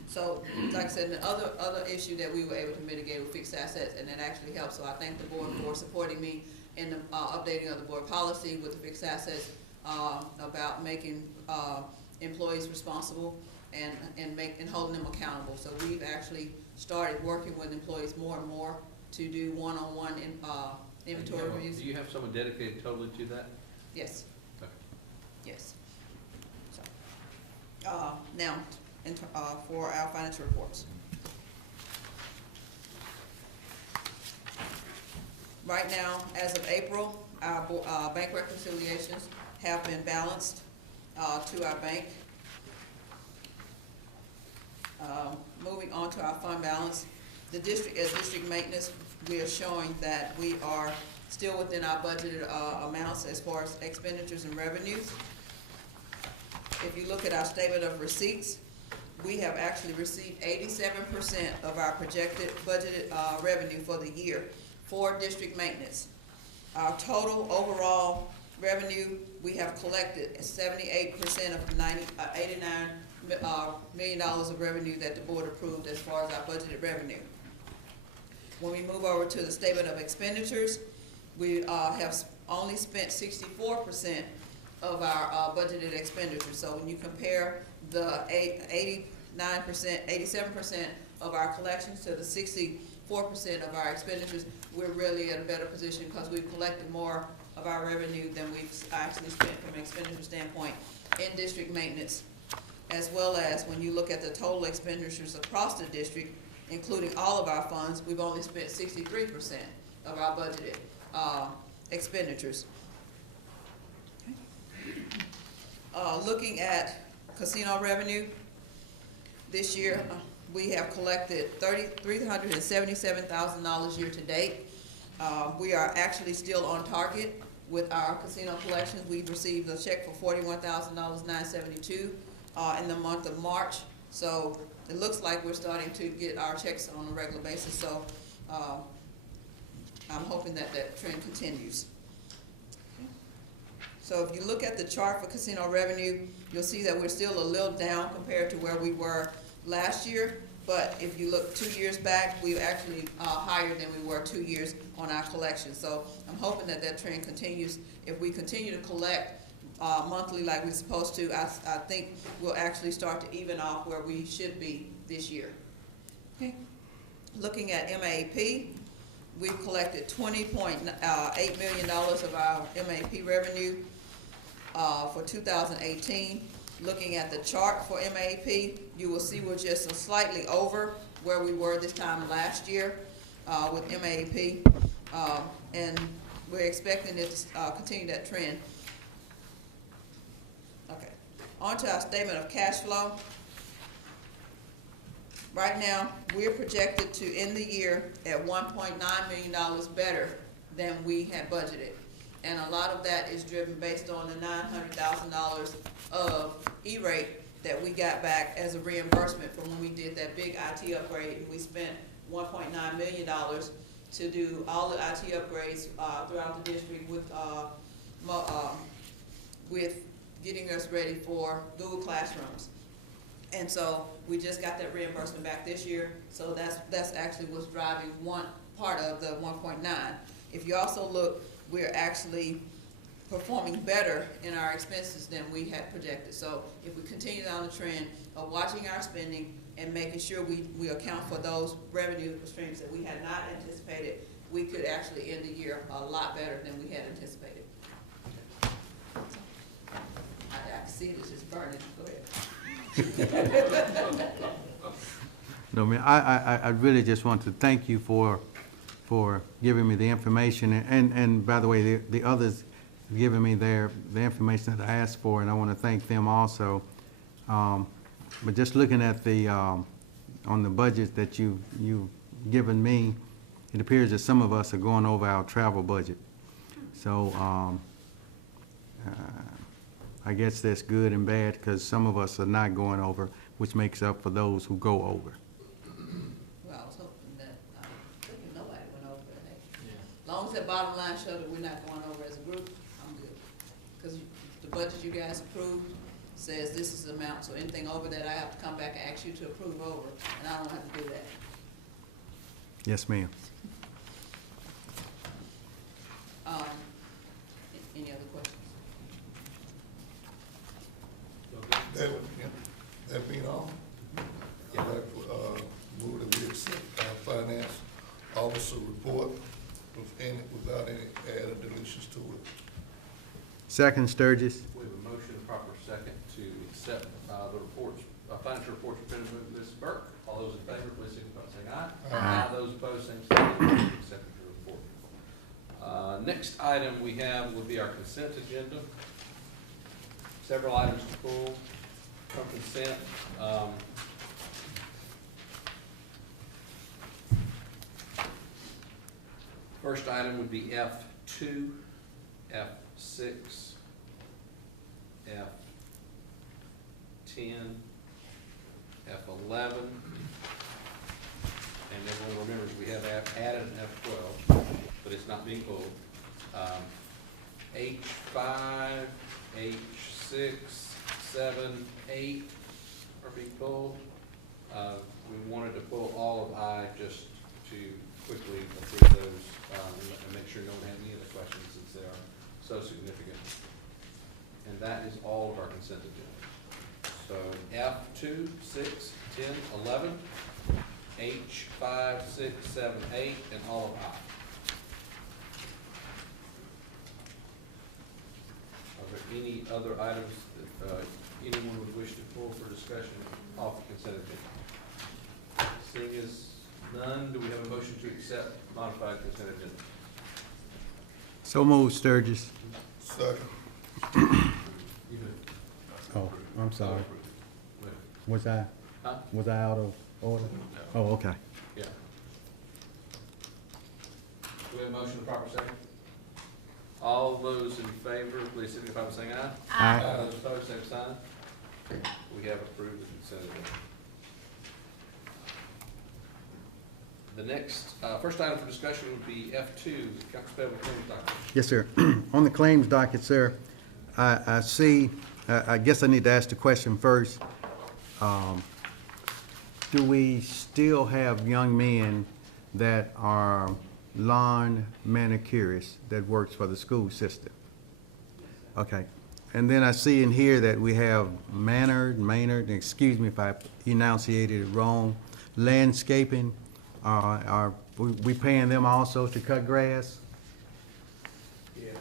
So, like I said, the other issue that we were able to mitigate with fixed assets, and that actually helped. So I thank the board for supporting me in the, updating of the board policy with the fixed assets, about making, employees responsible and holding them accountable. So we've actually started working with employees more and more to do one-on-one inventory reviews. Do you have someone dedicated totally to that? Yes, Okay. yes. So, now, for our financial reports. Right now, as of April, our bank reconciliations have been balanced to our bank. Moving on to our fund balance, the district, as district maintenance, we are showing that we are still within our budgeted amounts as far as expenditures and revenues. If you look at our statement of receipts, we have actually received 87% of our projected budgeted revenue for the year for district maintenance. Our total overall revenue, we have collected 78% of the $89 million of revenue that the board approved as far as our budgeted revenue. When we move over to the statement of expenditures, we have only spent 64% of our budgeted expenditures. So when you compare the 87% of our collections to the 64% of our expenditures, we're really in a better position because we've collected more of our revenue than we've actually spent from an expenditure standpoint in district maintenance, as well as when you look at the total expenditures across the district, including all of our funds, we've only spent 63% of our budgeted expenditures. Looking at casino revenue, this year we have collected $377,000 year to date. We are actually still on target with our casino collections. We've received a check for $41,972 in the month of March. So it looks like we're starting to get our checks on a regular basis. So I'm hoping that that trend continues. So if you look at the chart for casino revenue, you'll see that we're still a little down compared to where we were last year. But if you look 2 years back, we're actually higher than we were 2 years on our collection. So I'm hoping that that trend continues. If we continue to collect monthly like we're supposed to, I think we'll actually start to even off where we should be this year. Okay. Looking at MAP, we've collected $20.8 million of our MAP revenue for 2018. Looking at the chart for MAP, you will see we're just slightly over where we were this time last year with MAP, and we're expecting it to continue that trend. Okay, on to our statement of cash flow. Right now, we're projected to end the year at $1.9 million better than we had budgeted. And a lot of that is driven based on the $900,000 of E-rate that we got back as a reimbursement from when we did that big IT upgrade. We spent $1.9 million to do all the IT upgrades throughout the district with getting us ready for Google Classrooms. And so we just got that reimbursement back this year. So that's actually what's driving one part of the 1.9. If you also look, we're actually performing better in our expenses than we had projected. So if we continue down the trend of watching our spending and making sure we account for those revenue streams that we had not anticipated, we could actually end the year a lot better than we had anticipated. I see it, it's just burning. Go ahead. No, man, I really just want to thank you for giving me the information, and by the way, the others giving me the information that I asked for, and I want to thank them also. But just looking at the on the budget that you've given me, it appears that some of us are going over our travel budget. So I guess that's good and bad, because some of us are not going over, which makes up for those who go over. Well, I was hoping that nobody went over that. Yeah. As long as that bottom line showed that we're not going over as a group, I'm good. Because the budget you guys approved says this is the amount, so anything over that I have to come back and ask you to approve over, and I don't have to do that. Yes, ma'am. Any other questions? That being all, I'd like to, move that we accept our finance officer report without any added deletions to it. Second, Sturgis. We have a motion, a proper second, to accept the reports, financial reports presented by Ms. Burke. All those in favor, please signify by saying aye. Aye. Those opposed, same sign. Accept the report. Next item we have would be our consent agenda. Several items to pull from consent. First item would be F2, F6, F10, F11, and everyone remembers we have added an F12, but it's not being pulled. H5, H6, 7, 8 are being pulled. We wanted to pull all of I just to quickly approve those and make sure no one had any other questions since they are so significant. And that is all of our consent agenda. So F2, 6, 10, 11, H5, 6, 7, 8, and all of I. Are there any other items that anyone would wish to pull for discussion off the consent agenda? Seeing as none, do we have a motion to accept modified consent agenda? So moved, Sturgis. Second. You do. Oh, I'm sorry. Wait. Was I out of order? Oh, okay. Yeah. Do we have a motion to proper second? All those in favor, please signify by saying aye. Aye. Those opposed, same sign. We have approved the consent agenda. The next, first item for discussion would be F2, accounts payable claims document. Yes, sir. On the claims docket, sir, I see, I guess I need to ask the question first. Do we still have young men that are lawn manicurists that works for the school system? Okay. And then I see in here that we have Maynard, excuse me if I enunciated it wrong, landscaping. Are we paying them also to cut grass? Yeah.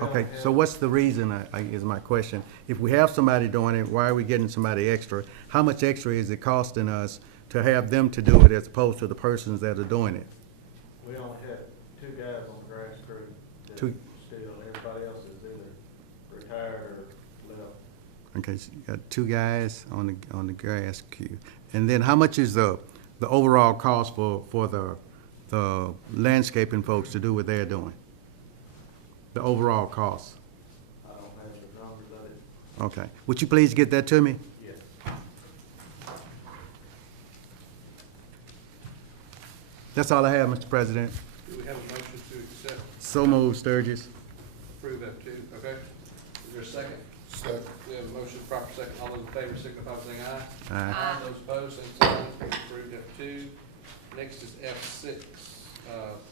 Okay, so what's the reason, is my question. If we have somebody doing it, why are we getting somebody extra? How much extra is it costing us to have them to do it as opposed to the persons that are doing it? We only have 2 guys on the grass crew that Two. still, everybody else is either retired or left. Okay, so you got 2 guys on the grass queue. And then how much is the overall cost for the landscaping folks to do what they're doing? The overall cost? I don't have the numbers of it. Okay. Would you please get that to me? Yes. That's all I have, Mr. President. Do we have a motion to accept, So moved, Sturgis. approve F2? Okay. Is there a second? Second. We have a motion, proper second. All those in favor signify by saying aye. Aye. Those opposed, same sign. Approved F2. Next is F6,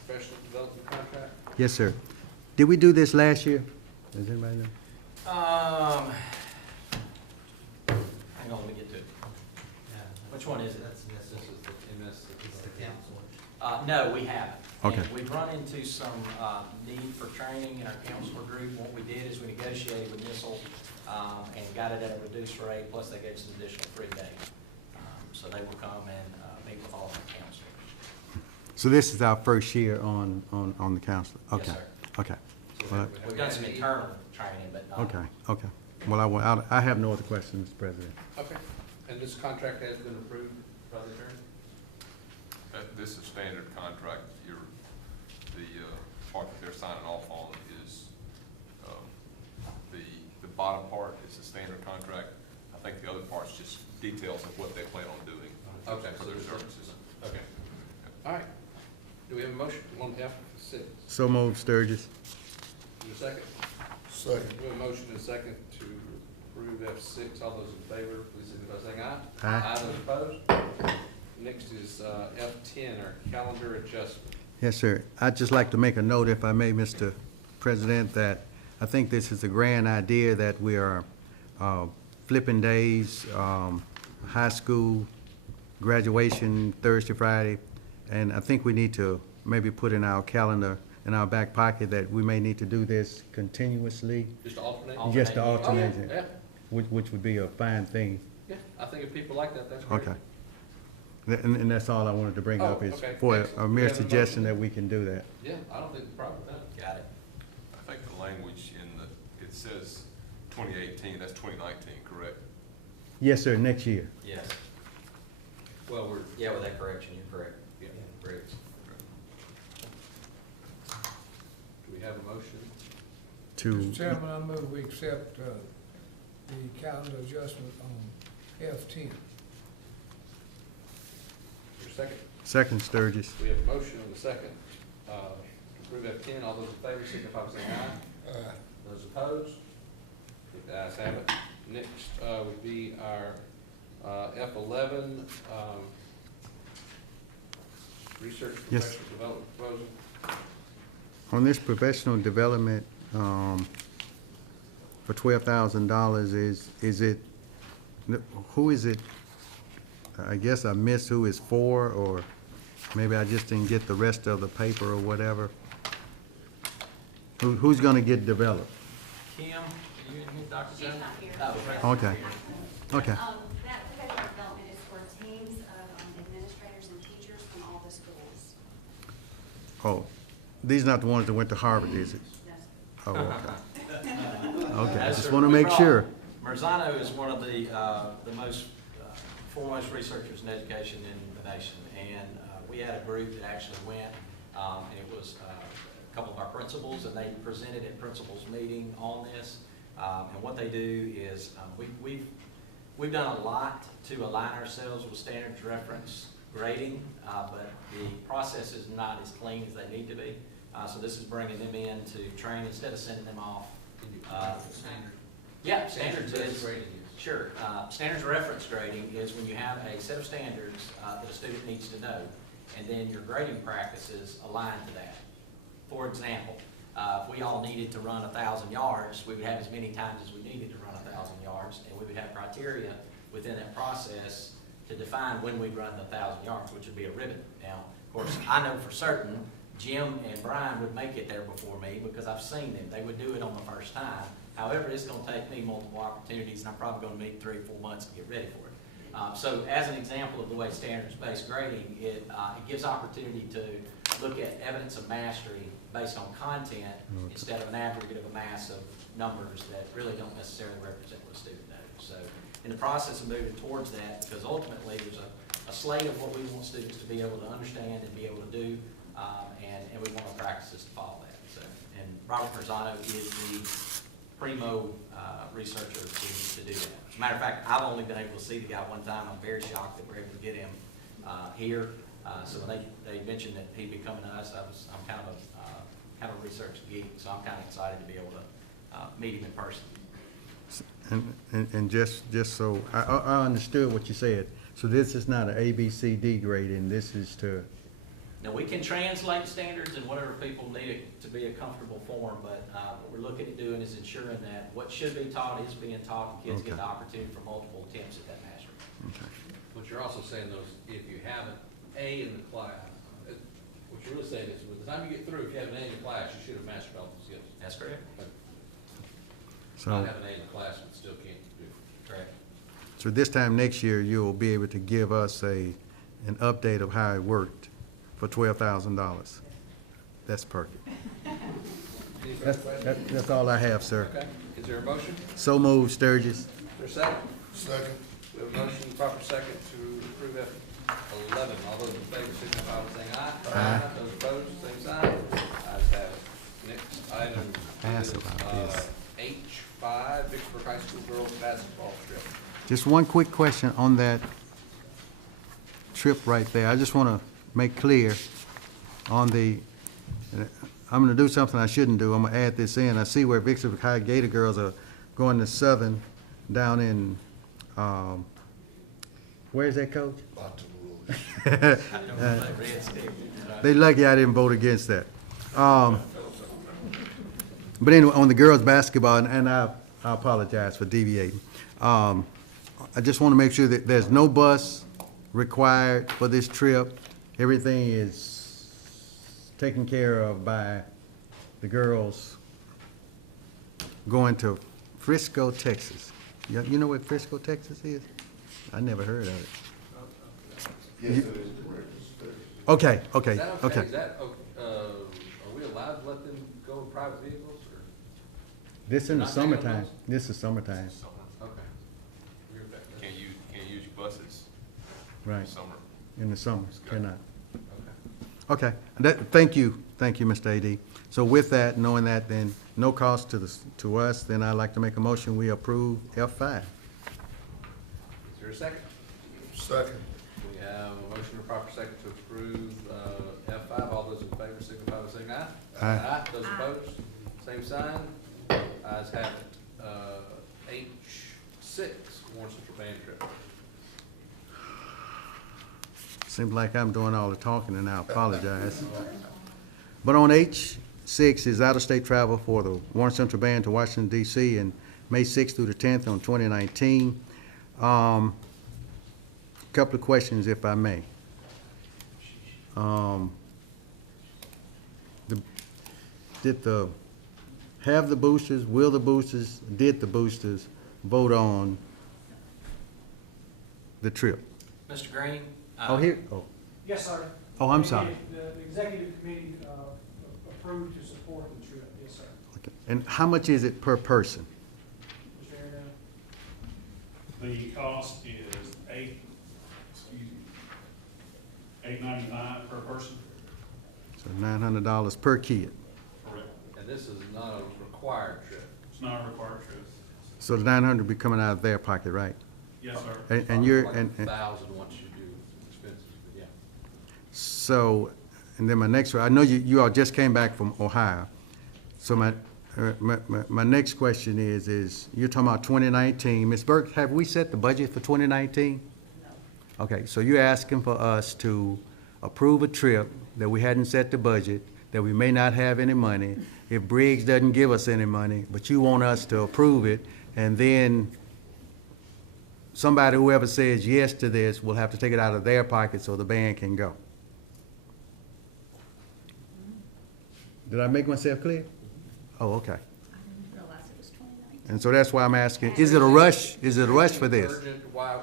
professional development contract. Yes, sir. Did we do this last year? Does anybody know? Hang on, let me get to it. Which one is it? This is the MS. It's the council. No, we haven't. Okay. And we've run into some need for training in our counselor group. What we did is we negotiated with Missile and got it at a reduced rate, plus they gave us an additional 3 days. So they will come and meet with all of our counselors. So this is our first year on the council? Yes, Okay. sir. Okay. Well, We've done some internal training, but not. okay. Well, I have no other questions, Mr. President. Okay. And this contract has been approved by the attorney? This is standard contract. The part that they're signing off on is, the bottom part is the standard contract. I think the other part's just details of what they plan on doing. Okay, so For their there's services. Okay. All right. Do we have a motion on F6? So moved, Sturgis. Is there a second? Second. We have a motion and a second to approve F6. All those in favor, please signify by saying aye. Aye. Those opposed? Next is F10, our calendar adjustment. Yes, sir. I'd just like to make a note, if I may, Mr. President, that I think this is a grand idea that we are flipping days, high school graduation Thursday, Friday, and I think we need to maybe put in our calendar, in our back pocket, that we may need to do this continuously. Just alternate? Just to alternate Oh, it, yeah, which would be a fine thing. yeah, I think if people like that, that's great. Okay. And that's all I wanted to bring Oh, up, is okay. for Excellent. a We mere have a suggestion motion. that we can do that. Yeah, I don't think the problem with that. Got it. I think the language in the, it says 2018, that's 2019, correct? Yes, sir, next year. Yes. Well, we're, Yeah, with that correction, you're correct. yeah, Correct. do we have a motion? To, Mr. Chairman, I move we accept the calendar adjustment on F10. Your second? second, Sturgis. We have a motion and a second, to approve F10. All those in favor signify by saying aye. Aye. Those opposed? I think the ayes have it. Next, would be our, F11, research Yes. professional development proposal. On this professional development, for $12,000, is it, who is it? I guess I missed who it's for, or maybe I just didn't get the rest of the paper or whatever. Who's gonna get developed? Kim, are you in here, Dr. She's Jones? not here. Oh, right. Okay, okay, That professional development is for teams of administrators and teachers from all the schools. oh, these not the ones that went to Harvard, is it? Yes. Oh, okay. Okay, I Yes, just sir. wanna We make brought- sure. Marzano is one of the most foremost researchers in education in the nation, and we had a group that actually went, and it was a couple of our principals, and they presented at principals meeting on this. And what they do is, we've done a lot to align ourselves with standards reference grading, but the process is not as clean as they need to be. So this is bringing them in to train instead of sending them off. Yeah, standards is, grading is. sure. Standards reference grading is when you have a set of standards that a student needs to know, and then your grading practices align to that. For example, if we all needed to run 1,000 yards, we would have as many times as we needed to run 1,000 yards, and we would have criteria within that process to define when we'd run the 1,000 yards, which would be a ribbon. Now, of course, I know for certain Jim and Brian would make it there before me because I've seen them. They would do it on the first time. However, it's gonna take me multiple opportunities, and I'm probably gonna need 3 or 4 months to get ready for it. So as an example of the way standards-based grading, it gives opportunity to look at evidence of mastery based on content instead of an aggregate of a mass of numbers that really don't necessarily represent what a student knows. So in the process of moving towards that, because ultimately there's a slate of what we want students to be able to understand and be able to do, and we want our practices to follow that. So, and Robert Marzano is the primo researcher to do that. As a matter of fact, I've only been able to see the guy one time. I'm very shocked that we're able to get him here. So when they mentioned that he'd be coming to us, I'm kind of a research geek, so I'm kind of excited to be able to meet him in person. And just so, I understood what you said. So this is not an ABCD grading, this is to, Now, we can translate standards and whatever people need it to be a comfortable form, but what we're looking at doing is ensuring that what should be taught is being taught, and kids get Okay. the opportunity for multiple attempts at that mastery. okay. What you're also saying though is if you have an A in the class, what you're really saying is by the time you get through, if you have an A in the class, you should have mastered all the skills. That's correct. So, Not have an A in the class but still can't do it. Correct. so this time next year, you'll be able to give us an update of how it worked for $12,000. That's perfect. Any further questions? That's all I have, sir. Okay, is there a motion? So moved, Sturgis. Is there a second? Second. We have a motion, proper second to approve F11. All those in favor signify by saying aye. Aye. Those opposed, same sign. Ayes have it. Next item Ask is about this. H5, Vicksburg High School girls basketball trip. Just one quick question on that trip right there. I just want to make clear on the, I'm going to do something I shouldn't do. I'm going to add this in. I see where Vicksburg High Gator girls are going to Southern down in, where's that, Coach? Baton Rouge. Red stick. They lucky I didn't vote against that. But anyway, on the girls' basketball, and I apologize for deviating. I just want to make sure that there's no bus required for this trip. Everything is taken care of by the girls going to Frisco, Texas. You know what Frisco, Texas is? I never heard of it. Yes, it is correct. Okay, okay, Is that okay? okay. Is that, are we allowed to let them go in private vehicles, or? This in the Not taking a summertime. bus? This is summertime, Okay. We're back there. Can't use your buses in right, the summer. in the summer, cannot. Okay. Okay, thank you, Mr. AD. So with that, knowing that, then no cost to us, then I'd like to make a motion, we approve F5. Is there a second? Second. We have a motion and proper second to approve, F5. All those in favor signify by saying aye. Aye. Those opposed, same sign. Ayes have it. H6, Warren Central Band Trip. Seems like I'm doing all the talking, and I apologize. But on H6 is out-of-state travel for the Warren Central Band to Washington DC in May 6th through the 10th on 2019. Couple of questions, if I may. Did the boosters, will the boosters, did the boosters vote on the trip? Mr. Green? Oh, here, oh, Yes, sir. oh, I'm sorry. The executive committee approved to support the trip, yes, sir. Okay. And how much is it per person? Mr. Aaron, The cost is $8.95 per person. So $900 per kid. Correct. And this is not a required trip. It's not a required trip. So the 900 will be coming out of their pocket, right? Yes, sir. And you're, Like and, 1,000 once you do expenses, but yeah. so, and then my next one, I know you all just came back from Ohio. So my next question is you're talking about 2019. Ms. Burke, have we set the budget for 2019? No. Okay, so you're asking for us to approve a trip that we hadn't set the budget, that we may not have any money. If Briggs doesn't give us any money, but you want us to approve it, and then somebody, whoever says yes to this, will have to take it out of their pocket so the band can go. Did I make myself clear? Oh, okay. I didn't realize it was 2019. And so that's why I'm asking, is it a rush? Is it a rush for this? Urgent, why,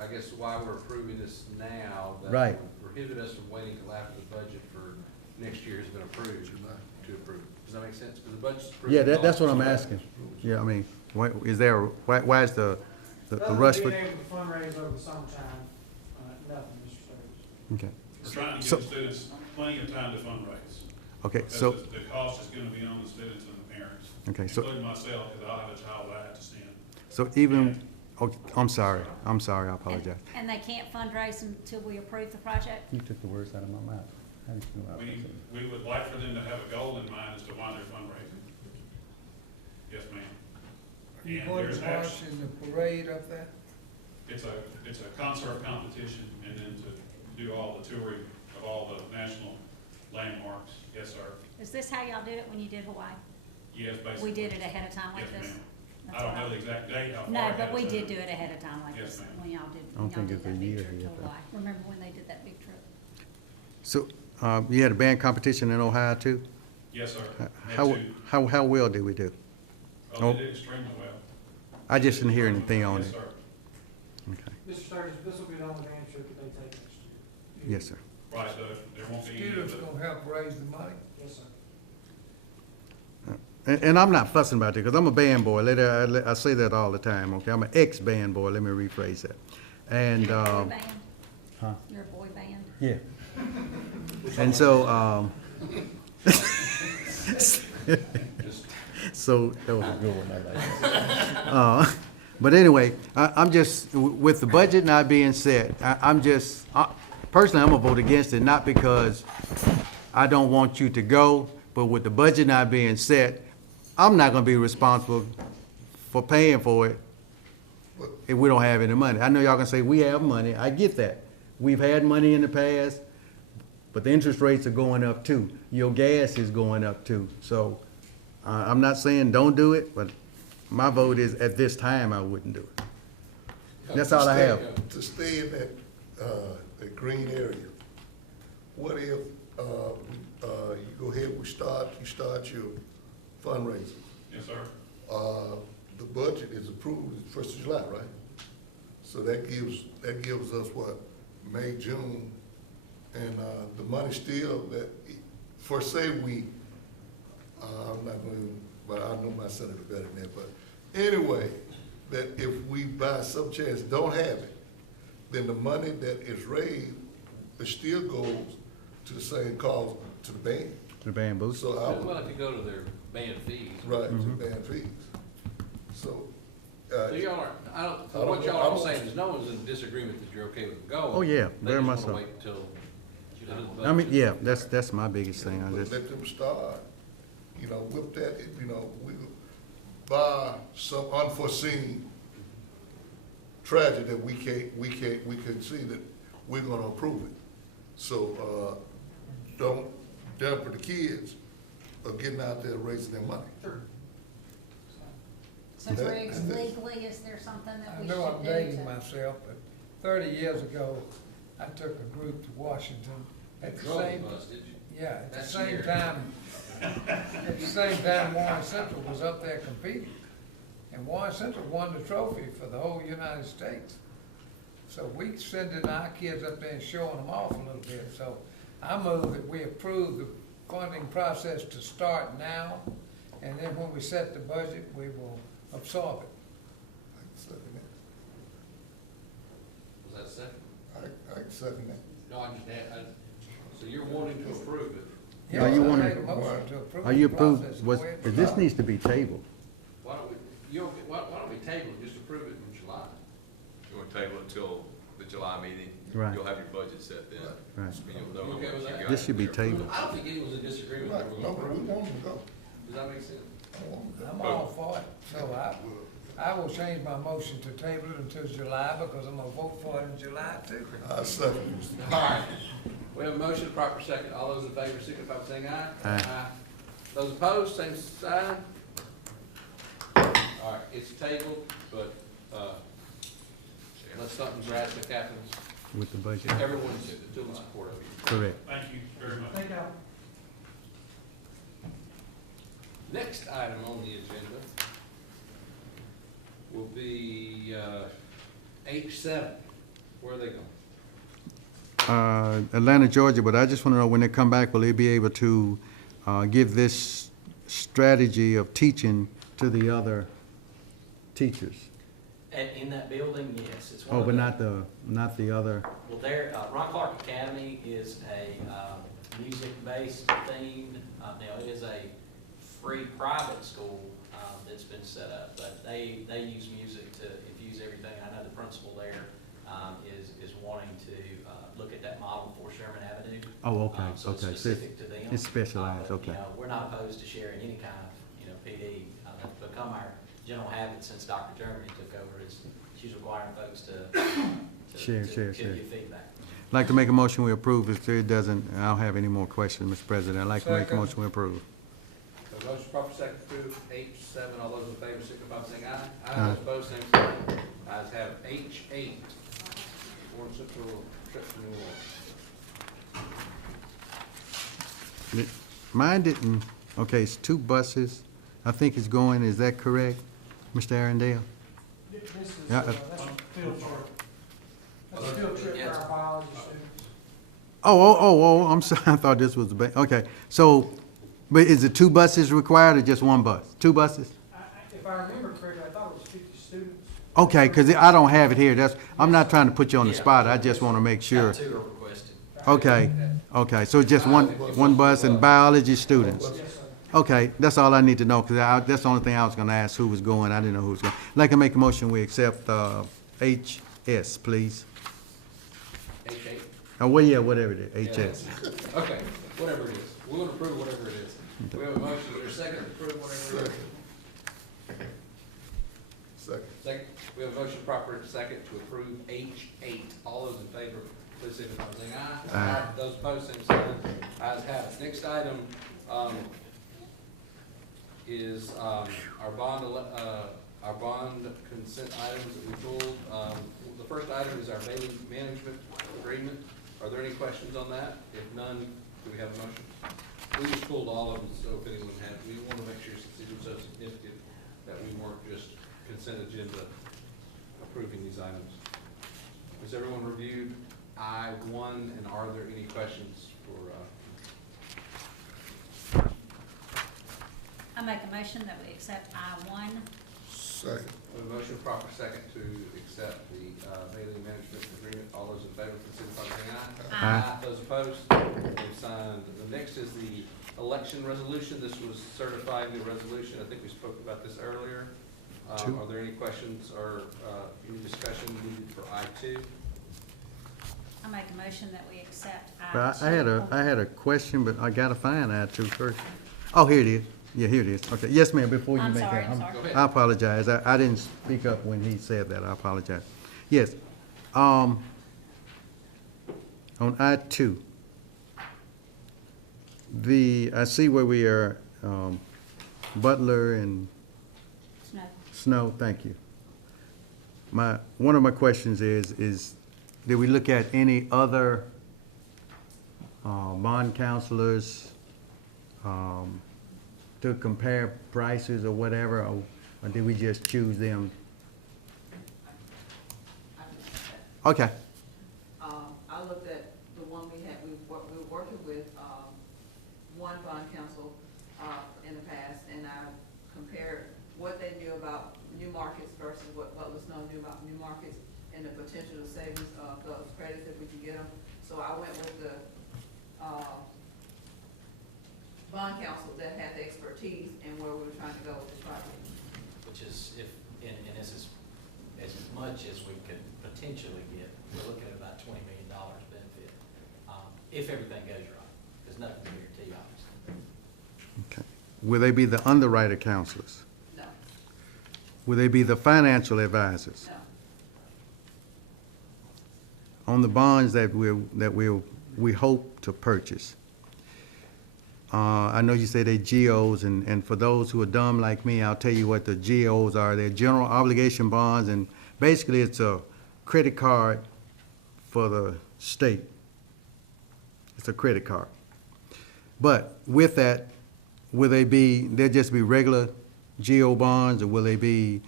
I guess why we're approving this now. That Right. would prohibit us from waiting till after the budget for next year has been approved to approve. Does that make sense? Because the budget's approved. Yeah, that's what I'm asking. Yeah, I mean, why is the rush for? Being able to fundraise over the summertime, nothing, Mr. Sturgis. Okay, We're trying to So- give the students plenty of time to fundraise. okay, Because so, the cost is gonna be on the students and the parents. okay, so, Including myself, because I'll have a child I have to send. so even, okay, I'm sorry, I apologize. And they can't fundraise until we approve the project? You took the words out of my mouth. How did you know I was gonna say that? We would like for them to have a goal in mind as to why they're fundraising. Yes, ma'am. You And going there's to march actually, in the parade up there? it's a concert competition, and then to do all the touring of all the national landmarks. Yes, sir. Is this how y'all did it when you did Hawaii? Yes, basically. We did it ahead of time like Yes, this? ma'am. That's I don't what know the exact date, how far. No, ahead but we it's did at. do it ahead of time like Yes, this, ma'am. when y'all did, I don't when y'all think did it's a that big year trip to yet, though. Hawaii. Remember when they did that big trip? So, you had a band competition in Ohio too? Yes, sir. How well did we do? Oh, they did extremely well. I just didn't hear anything on Yes, it. sir. Okay, Mr. Sturgis, this will be the only band trip that they take next year. yes, sir. Right, there won't be any of Students the. gonna help raise the money? Yes, sir. And I'm not fussing about it, because I'm a band boy. I say that all the time, okay? I'm an ex-band boy, let me rephrase that. And, You're a boy band? huh? You're a boy band? Yeah. And so, so, that was a good one, I like that. But anyway, I'm just, with the budget not being set, personally, I'm gonna vote against it, not because I don't want you to go, but with the budget not being set, I'm not gonna be responsible for paying for it if we don't have any money. I know y'all gonna say, we have money, I get that. We've had money in the past, but the interest rates are going up too. Your gas is going up too. So I'm not saying don't do it, but my vote is at this time, I wouldn't do it. That's all I have. To stay in that green area, what if, you go ahead, you start your fundraiser. Yes, sir. The budget is approved 1st of July, right? So that gives us what, May, June, and, the money still that, for say we, I'm not gonna, but I know my senator better than that, but anyway, that if we by some chance don't have it, then the money that is raised, it still goes to the same cause, to the band. The band booth. So Well, if you go to their band fees. right, to band fees. So, So y'all are, I don't, so what y'all are saying is no one's in disagreement that you're okay with the goal. Oh, yeah, very much They so. just wanna wait until. I mean, yeah, that's my biggest thing. I but just, let them start, with that, we, by some unforeseen tragedy that we can see that we're gonna approve it. So, don't damper the kids of getting out there raising their money. Sure. So Briggs, legally, is there something that I we know I'm should do dating to? myself, but 30 years ago, I took a group to Washington at the Drove same, the bus, did you? yeah, at the That's same scary. time, Warren Central was up there competing. And Warren Central won the trophy for the whole United States. So we sending our kids up there and showing them off a little bit. So I move that we approve the funding process to start now, and then when we set the budget, we will absorb it. I can second that. Was that second? I can second that. No, I just had, so you're wanting to approve it. Yeah, Are you I wanting- made a motion to approve are you the approved, process. was, Go ahead. this needs to be tabled. Why don't we table it, just approve it in July? You want to table it till the July meeting? Right. You'll have your budget set then. Right. And you'll know You okay with what you that? got. This should be tabled. I don't think anyone's in disagreement that Right, we're no, gonna we approve it. want them to go. Does that make sense? I want them to I'm all for it, so I will change my motion to table it until July, because I'm gonna vote for it in July too. go. I second it. All right. We have a motion, proper second. All those in favor signify by saying aye. Aye. Those opposed, same sign. All right, it's tabled, but, unless something drastic happens, With the budget. everyone's still in support of you. Correct. Thank you very much. Thank you. Next item on the agenda will be, H7. Where are they going? Atlanta, Georgia, but I just want to know when they come back, will they be able to give this strategy of teaching to the other teachers? In that building, yes, it's one Oh, of but the. not the other, Well, there, Ron Clark Academy is a music-based theme. Now, it is a free private school that's been set up, but they use music to infuse everything. I know the principal there is wanting to look at that model for Sherman Avenue. oh, okay, So it's okay. So specific to them. it's specialized, But, okay. we're not opposed to sharing any kind of, PD. That's become our general habit since Dr. Germany took over, is she's requiring folks to Share. give you feedback. I'd like to make a motion we approve. If it doesn't, I don't have any more questions, Mr. President. I'd like to make a Second. motion we approve. A motion, proper second, to approve H7. All those in favor signify by saying aye. Aye. Those opposed, same sign. Ayes have H8. Warren Central trip to New Orleans. Mine didn't, okay, it's 2 buses. I think it's going, is that correct, Mr. Arundel? This is, Yeah, that's a field trip. That's a field trip for our biology students. Oh, I'm sorry, I thought this was the, okay. So, but is it 2 buses required or just 1 bus? 2 buses? If I remember correctly, I thought it was 50 students. Okay, because I don't have it here. I'm not trying to put you on the Yeah. spot. I just want to make sure. Two are requested. Okay, so just one bus and biology students? Yes, sir. Okay, that's all I need to know, because that's the only thing I was going to ask, who was going. I didn't know who was going. I'd like to make a motion, we accept HS, please. H8. Oh, well, yeah, whatever it is, HS. Okay, whatever it is. We're going to approve whatever it is. We have a motion. Is there a second to approve whatever it is? Second. Second. We have a motion, proper second, to approve H8. All those in favor, please signify by saying aye. Aye. Those opposed, same sign. Ayes have it. Next item, is our bond consent items that we pulled. The first item is our daily management agreement. Are there any questions on that? If none, do we have a motion? We just pulled all of them, so if anyone had, we want to make sure since it was so significant that we weren't just consent agenda approving these items. Has everyone reviewed I-1, and are there any questions for, I make a motion that we accept I-1. Second. a motion proper second to accept the daily management agreement? All those in favor, consider by saying aye. Aye. Those opposed, same sign. The next is the election resolution. This was certified new resolution. I think we spoke about this earlier. Two. Are there any questions or any discussion needed for I-2? I make a motion that we accept But I-2. I had a question, but I gotta find I-2 first. Oh, here it is. Yeah, here it is. Okay, yes, ma'am, before you I'm make sorry, that. I'm sorry. Go ahead. I apologize. I didn't speak up when he said that. I apologize. Yes, on I-2, I see where we are, Butler and No. Snow, thank you. One of my questions is did we look at any other bond counselors to compare prices or whatever, or did we just choose them? Okay, I looked at the one we had, we were working with, one bond counsel, in the past, and I compared what they knew about new markets versus what was known knew about new markets and the potential savings of those credits if we could get them. So I went with the, bond counsel that had the expertise and where we were trying to go with this project. Which is, if, and this is as much as we could potentially get, we're looking at about $20 million benefit, if everything goes right. There's nothing to guarantee, obviously. okay. Will they be the underwriter counselors? No, Will they be the financial advisors? no. On the bonds that we hope to purchase? I know you say they're GOs, and for those who are dumb like me, I'll tell you what the GOs are. They're general obligation bonds, and basically it's a credit card for the state. It's a credit card. But with that, will they'll just be regular GO bonds, or will they be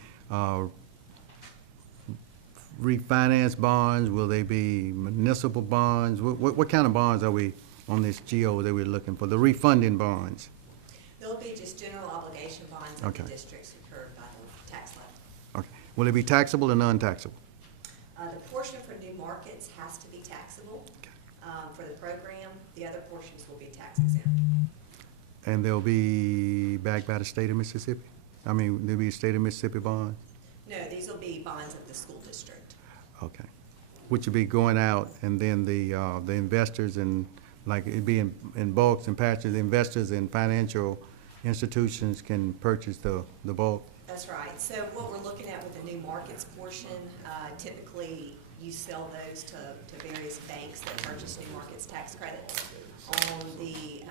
refinance bonds? Will they be municipal bonds? What kind of bonds are we on this GO that we're looking for? The refunding bonds? There'll be just general obligation bonds that Okay. the districts incurred by the tax levy. Okay. Will it be taxable or non-taxable? The portion for new markets has to be taxable for the program. The other portions will be tax exempt. And they'll be backed by the state of Mississippi? I mean, there'll be state of Mississippi bonds? No, these will be bonds of the school district. Okay. Which will be going out, and then the investors and, like, it'd be in bulks and patches, investors and financial institutions can purchase the bulk? That's right. So what we're looking at with the new markets portion, typically you sell those to various banks that purchase new markets tax credits. On the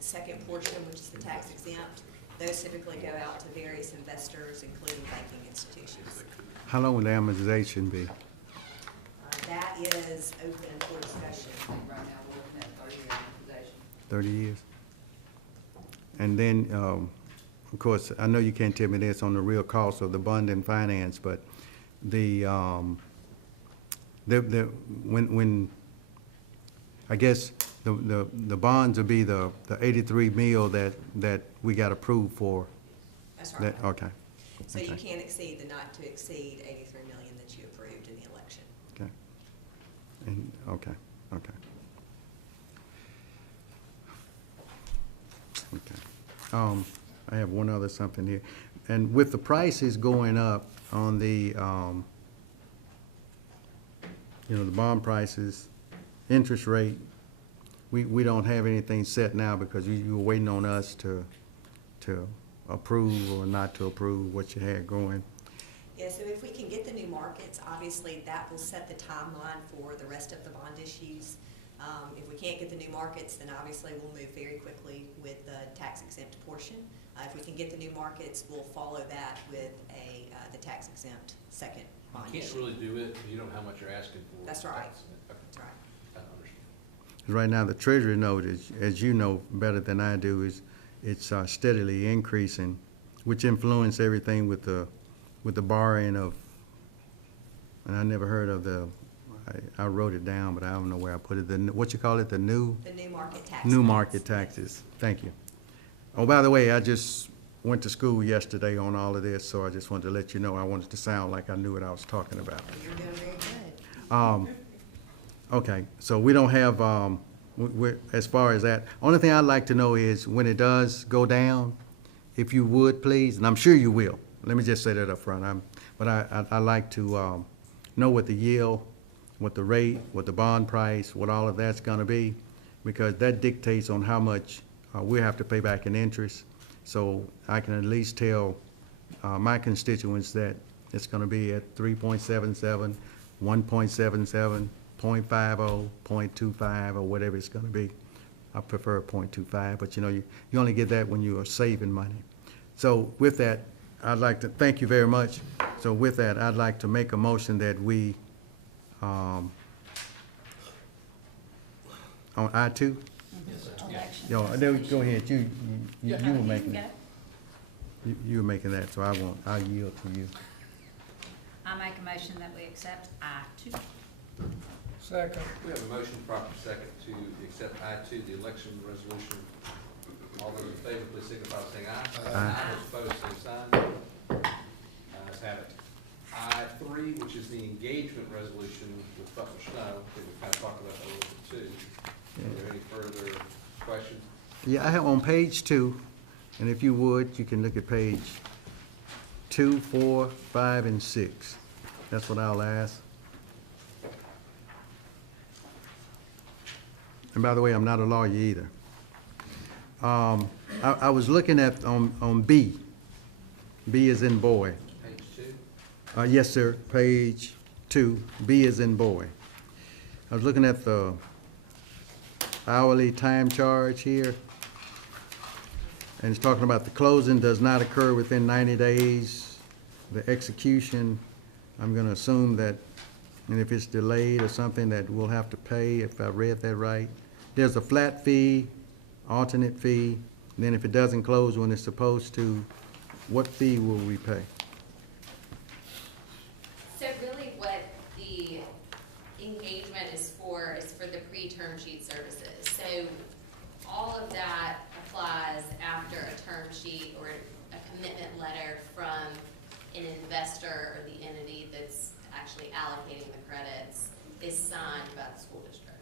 second portion, which is the tax exempt, those typically go out to various investors, including banking institutions. How long will the amortization be? That is open for discussion. Right now, we're looking at 30-year amortization. 30 years? And then, of course, I know you can't tell me this on the real cost of the bond and finance, but when I guess the bonds will be the 83 mil that we got approved for. That's right. Okay. So you Okay. can't exceed the not to exceed 83 million that you approved in the election. Okay. And, okay. I have one other something here. And with the prices going up on the, the bond prices, interest rate, we don't have anything set now because you were waiting on us to approve or not to approve what you had going. Yeah, so if we can get the new markets, obviously that will set the timeline for the rest of the bond issues. If we can't get the new markets, then obviously we'll move very quickly with the tax exempt portion. If we can get the new markets, we'll follow that with the tax exempt second bond You can't issue. really do it if you don't know how much you're asking for. That's right. Okay. That's right. I understand. Right now, the treasury note is, as you know better than I do, is it's steadily increasing, which influence everything with the borrowing of, and I never heard of I wrote it down, but I don't know where I put it. What you call it, the new? The new market tax. New rates. market taxes. Thank you. Oh, by the way, I just went to school yesterday on all of this, so I just wanted to let you know I wanted to sound like I knew what I was talking about. You're doing very good. Okay, so we don't have, as far as that, only thing I'd like to know is when it does go down, if you would, please, and I'm sure you will. Let me just say that up front. But I like to know what the yield, what the rate, what the bond price, what all of that's gonna be, because that dictates on how much we have to pay back in interest. So I can at least tell my constituents that it's gonna be at 3.77, 1.77, 0.50, 0.25, or whatever it's gonna be. I prefer 0.25, but you only get that when you are saving money. So with that, I'd like to, thank you very much. So with that, I'd like to make a motion that we, on I-2? Election. Go ahead, you were making Go. it. You were making that, so I'll yield to you. I make a motion that we accept I-2. Second. We have a motion, proper second, to accept I-2, the election resolution. All those in favor, please signify by saying aye. Aye. Those opposed, same sign. Ayes have it. I-3, which is the engagement resolution with Butler Snow. I think we've kind of talked about that a little bit too. Are there any further questions? Yeah, I have on page 2, and if you would, you can look at page 2, 4, 5, and 6. That's what I'll ask. And by the way, I'm not a lawyer either. I was looking at on B. B is in boy. Page 2? Yes, sir, page 2, B is in boy. I was looking at the hourly time charge here, and it's talking about the closing does not occur within 90 days. The execution, I'm gonna assume that, and if it's delayed or something, that we'll have to pay, if I read that right. There's a flat fee, alternate fee, and then if it doesn't close when it's supposed to, what fee will we pay? So really what the engagement is for the pre-term sheet services. So all of that applies after a term sheet or a commitment letter from an investor or the entity that's actually allocating the credits is signed by the school district.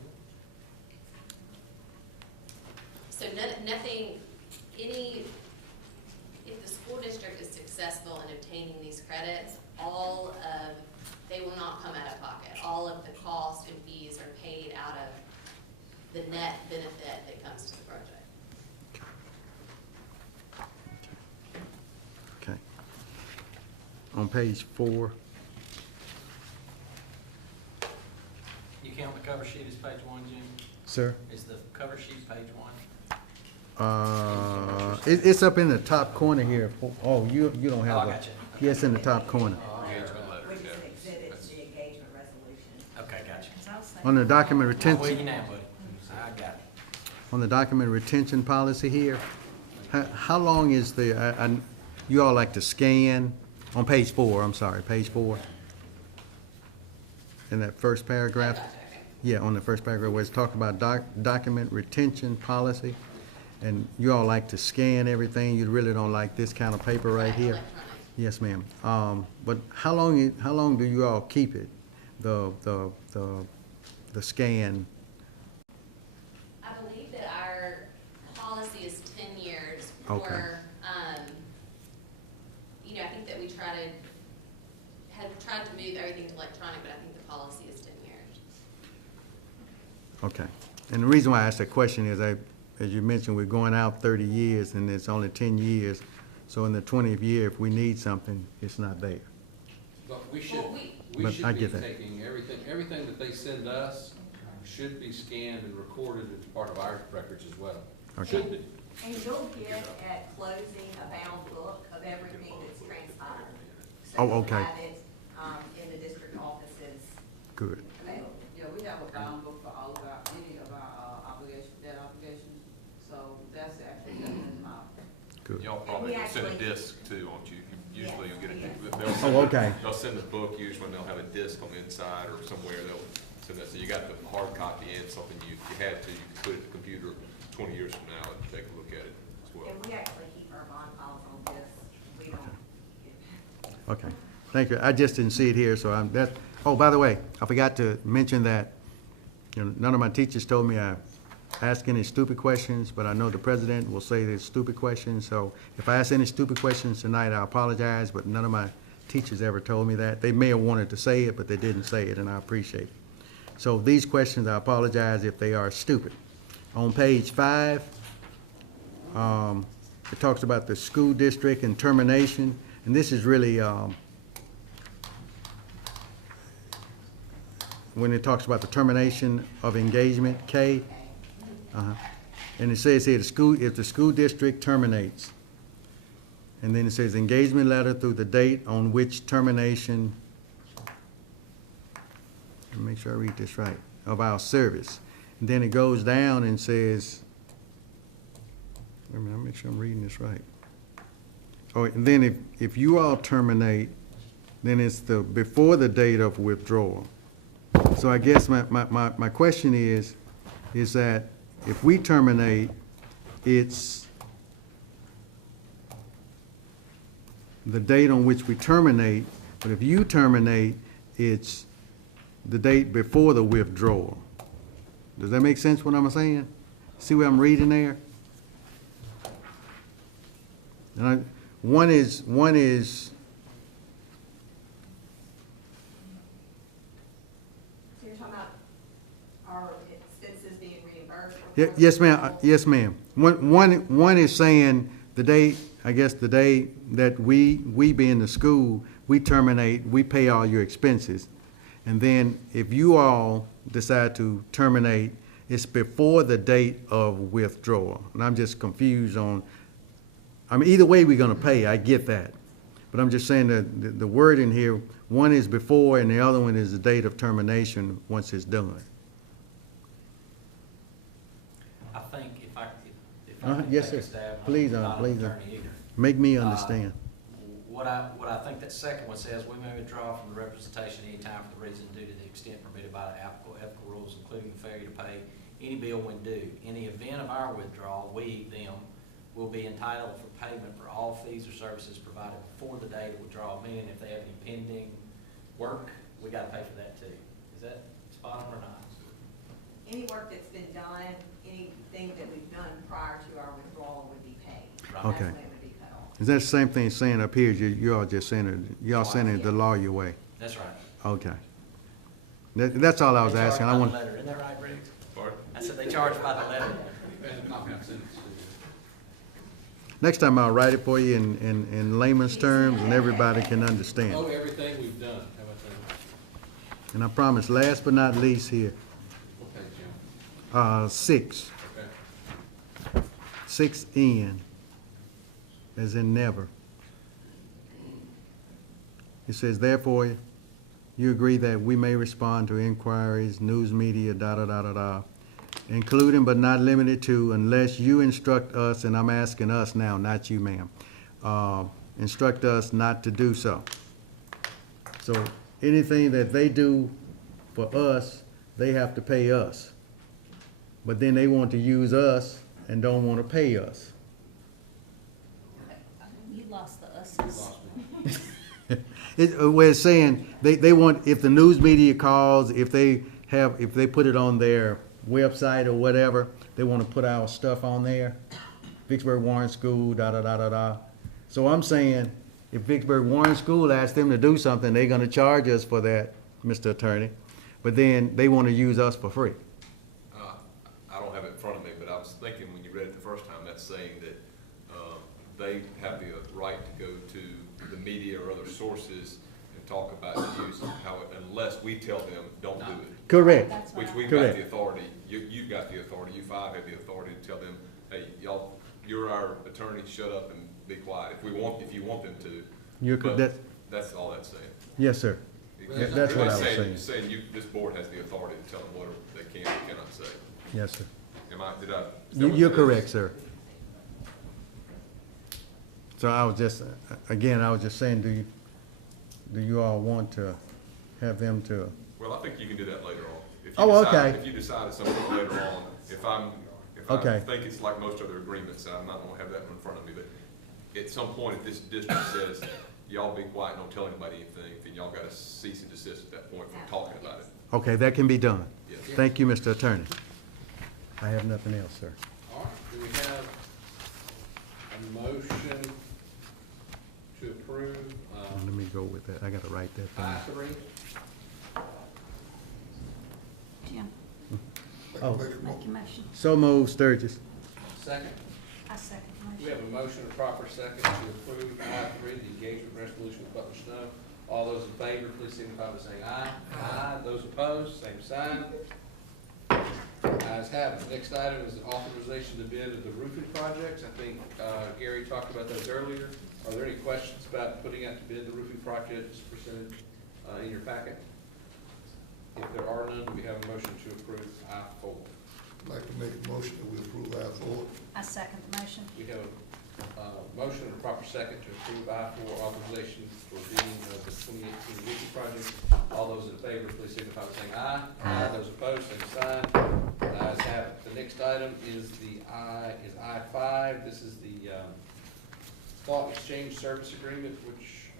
So nothing, if the school district is successful in obtaining these credits, they will not come out of pocket. All of the costs and fees are paid out of the net benefit that comes to the project. Okay. On page 4, You count the cover sheet as page 1, Jim? sir? Is the cover sheet page 1? It's up in the top corner here. Oh, you don't have Oh, I a. got you. Yes, in the top corner. Engagement letter, Which is yeah. an exhibit to the engagement resolution. Okay, got you. On the document I'm with you retention, now, buddy. I got it. on the document retention policy here, how long is you all like to scan, on page 4, I'm sorry, page 4? In that first paragraph? Yeah, on the first paragraph where it's talking about document retention policy, and you all like to scan everything, you really don't like this kind of paper right here? Electronic. Yes, ma'am. But how long do you all keep it, the scan? I believe that our policy is 10 years Okay. for, I think that we have tried to move everything to electronic, but I think the policy is 10 years. Okay. And the reason why I asked that question is, as you mentioned, we're going out 30 years, and it's only 10 years. So in the 20th year, if we need something, it's not there. But we should, Well, we But I should be get that. taking everything that they send us, should be scanned and recorded as part of our records as well. Okay. Should be. And you'll get at closing a bound book of everything that's transpired. So Oh, you'll okay. have it, in the district offices Good. available. Yeah, we have a bound book for all of our, any of our debt obligations, so that's actually done in my. Good. Y'all probably And we send a actually- disc too, won't you? Usually you'll get a, Yes. they'll send, Oh, okay. they'll send the book usually, and they'll have a disc on the inside or somewhere, they'll send that, so you got the hard copy and something you had to, you could put it in the computer 20 years from now and take a look at it as well. And we actually keep our bond files on this. We don't. Okay, thank you. I just didn't see it here, so oh, by the way, I forgot to mention that, you know, none of my teachers told me I ask any stupid questions, but I know the president will say there's stupid questions, so if I ask any stupid questions tonight, I apologize, but none of my teachers ever told me that. They may have wanted to say it, but they didn't say it, and I appreciate it. So these questions, I apologize if they are stupid. On page 5, it talks about the school district and termination, and this is really, when it talks about the termination of engagement, K. And it says here, if the school district terminates, and then it says engagement letter through the date on which termination, let me make sure I read this right, of our service. And then it goes down and says, wait a minute, I'll make sure I'm reading this right. Oh, and then if you all terminate, then it's before the date of withdrawal. So I guess my question is that if we terminate, it's the date on which we terminate, but if you terminate, it's the date before the withdrawal. Does that make sense what I'm saying? See what I'm reading there? And one is So you're talking about our expenses being reimbursed? Yes, ma'am, yes, ma'am. One is saying the day, I guess the day that we being the school, we terminate, we pay all your expenses. And then if you all decide to terminate, it's before the date of withdrawal. And I'm just confused on, I mean, either way we're gonna pay, I get that. But I'm just saying that the word in here, one is before and the other one is the date of termination once it's done. I think if I can Yes, take a sir. stab, I'm Please, not an please, attorney either. make me understand. What I think that second one says, we may withdraw from the representation any time for the reason due to the extent permitted by the applicable ethical rules, including the failure to pay any bill when due. In the event of our withdrawal, we, them, will be entitled for payment for all fees or services provided before the date of withdrawal, meaning if they have any pending work, we gotta pay for that too. Is that spot on or not? Any work that's been done, anything that we've done prior to our withdrawal would be paid. Right. That's Okay. when it would be cut off. Is that the same thing saying up here, you all just saying it, y'all sending it the lawyer way? That's right. Okay. That's all I was They charge asking. by I the want, letter. Isn't that right, Briggs? Pardon? I said they charge by the letter. And a copy I've sent it to you. next time I'll write it for you in layman's terms and everybody can understand. Oh, everything we've done, how about that? And I promise, last but not least here, What page, Jim? 6, Okay. 6N, as in never. It says, therefore, you agree that we may respond to inquiries, news media, including but not limited to, unless you instruct us, and I'm asking us now, not you, ma'am, instruct us not to do so. So anything that they do for us, they have to pay us. But then they want to use us and don't want to pay us. You lost the us's. Lost me. Where it's saying, they want, if the news media calls, if they put it on their website or whatever, they want to put our stuff on there, Vicksburg Warren School, So I'm saying, if Vicksburg Warren School asks them to do something, they're gonna charge us for that, Mr. Attorney, but then they want to use us for free. I don't have it in front of me, but I was thinking when you read it the first time, that's saying that they have the right to go to the media or other sources and and talk about use, how, unless we tell them, don't do it. Correct. That's what Which I- we've got Correct. the authority, you've got the authority, you five have the authority to tell them, hey, y'all, you're our attorney, shut up and be quiet, if you want them to. You're But that, that's all that's saying. yes, sir. Yeah, that's what I was saying. Saying you, this board has the authority to tell them what they can and cannot say. Yes, sir. Is that what You're it is? correct, sir. So I was just, again, I was just saying, do you all want to have them to, Well, I think you can do that later on. If you Oh, decide- okay. If you decide at some point later on, if I Okay. think it's like most other agreements, and I'm not gonna have that in front of me, but at some point, if this district says, y'all be quiet, don't tell anybody anything, then y'all gotta cease and desist at that point from talking about it. okay, that can be done. Yes. Thank you, Mr. Attorney. I have nothing else, sir. All right, do we have a motion to approve, Let me go with that. I gotta write that down. I-3? Jim, Oh, Make a mo- make your motion. so moved, Sturgis. Second? I second the We motion. have a motion, a proper second, to approve I-3, the engagement resolution with Butler Snow. All those in favor, please signify by saying aye. Aye. Those opposed, same sign. Ayes have it. Next item is authorization to bid of the roofing projects. I think Gary talked about those earlier. Are there any questions about putting out to bid the roofing projects presented in your packet? If there are none, do we have a motion to approve I-4? I'd like to make a motion that we approve I-4. I second the motion. We have a motion and a proper second to approve I-4 authorization for bidding of the 2018 roofing project. All those in favor, please signify by saying aye. Aye. Those opposed, same sign. Ayes have it. The next item is I-5. This is the thought exchange service agreement, which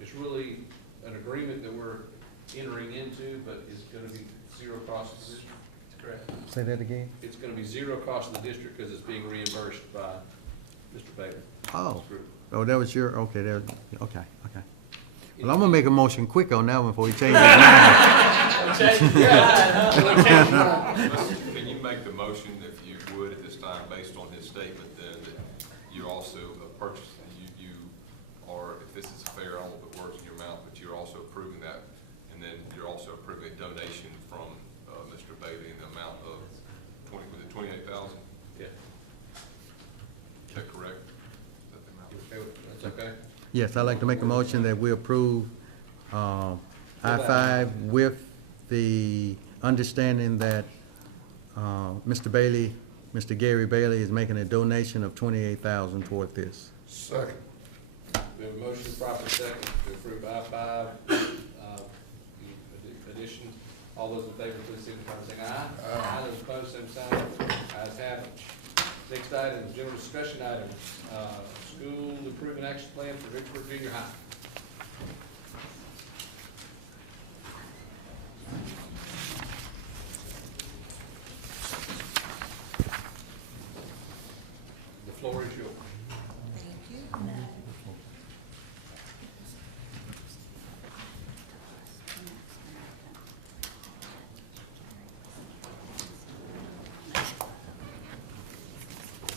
is really an agreement that we're entering into, but is going to be zero cost to the district. Correct. Say that again? It's going to be zero cost to the district because it's being reimbursed by Mr. Bailey. Oh, Group. oh, that was your, okay, okay. Well, I'm gonna make a motion quick on that one before he changes his mind. Can you make the motion, if you would, at this time, based on his statement, then, that you also purchase, you are, if this is fair, I won't put words in your mouth, but you're also approving that, and then you're also approving a donation from Mr. Bailey in the amount of was it 28,000? Yeah. Is that correct? Is that the amount? You okay with- That's okay? Yes, I'd like to make a motion that we approve I-5 with the understanding that Mr. Bailey, Mr. Gary Bailey is making a donation of $28,000 toward this. Second. We have a motion, proper second, to approve I-5 additions. All those in favor, please signify by saying aye. Aye. Those opposed, same sign. Ayes have it. Next item is general discussion item, school improvement action plan for Vicksburg Junior High. The floor is yours. Thank you.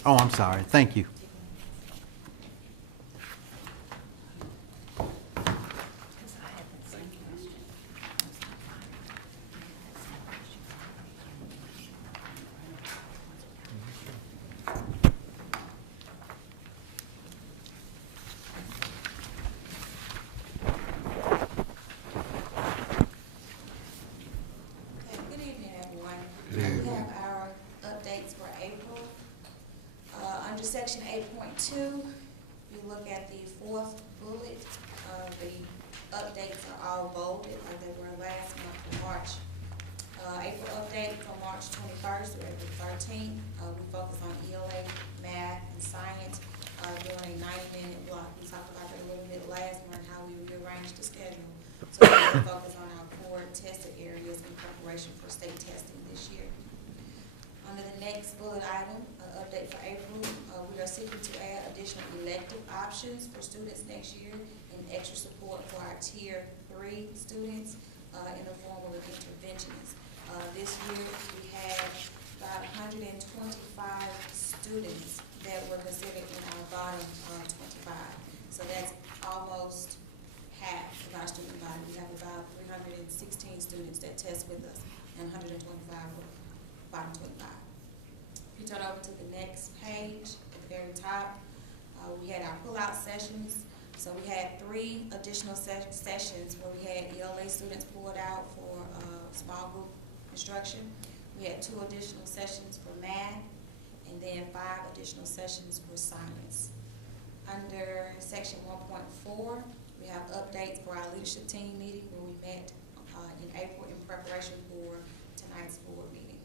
Oh, I'm sorry, thank you. Okay, good evening, everyone. We have our updates for April. Under section 8.2, you look at the fourth bullet, the updates are all bolded like they were last month for March. April update from March 21st through April 13th. We focus on ELA, math, and science during a 90-minute block. We talked about that a little bit last month, how we rearranged the schedule. So we focus on our core tested areas in preparation for state testing this year. Under the next bullet item, update for April, we are seeking to add additional elective options for students next year and extra support for our Tier 3 students in the form of an interventionist. This year, we had about 125 students that were considered in our bottom 25. So that's almost half of our student body. We have about 316 students that test with us, and 125 were bottom 25. If you turn over to the next page, at the very top, we had our pull-out sessions. So we had 3 additional sessions where we had ELA students pulled out for small group instruction. We had 2 additional sessions for math, and then 5 additional sessions for science. Under section 1.4, we have updates for our leadership team meeting where we met in April in preparation for tonight's board meeting.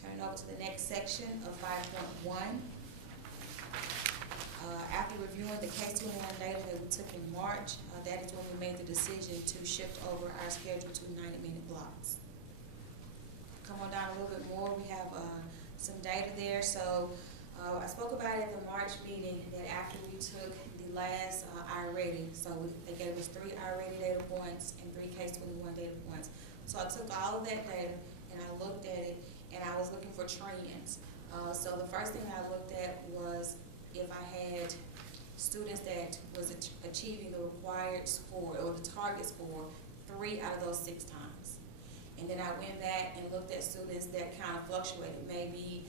Turning over to the next section of 5.1. After reviewing the Case 21 data that we took in March, that is when we made the decision to shift over our schedule to 90-minute blocks. Come on down a little bit more, we have some data there. So I spoke about it at the March meeting that after we took the last I-ready, so they gave us 3 I-ready data points and 3 Case 21 data points. So I took all of that data and I looked at it and I was looking for trends. So the first thing I looked at was if I had students that was achieving the required score or the target score 3 out of those 6 times. And then I went back and looked at students that kind of fluctuated. Maybe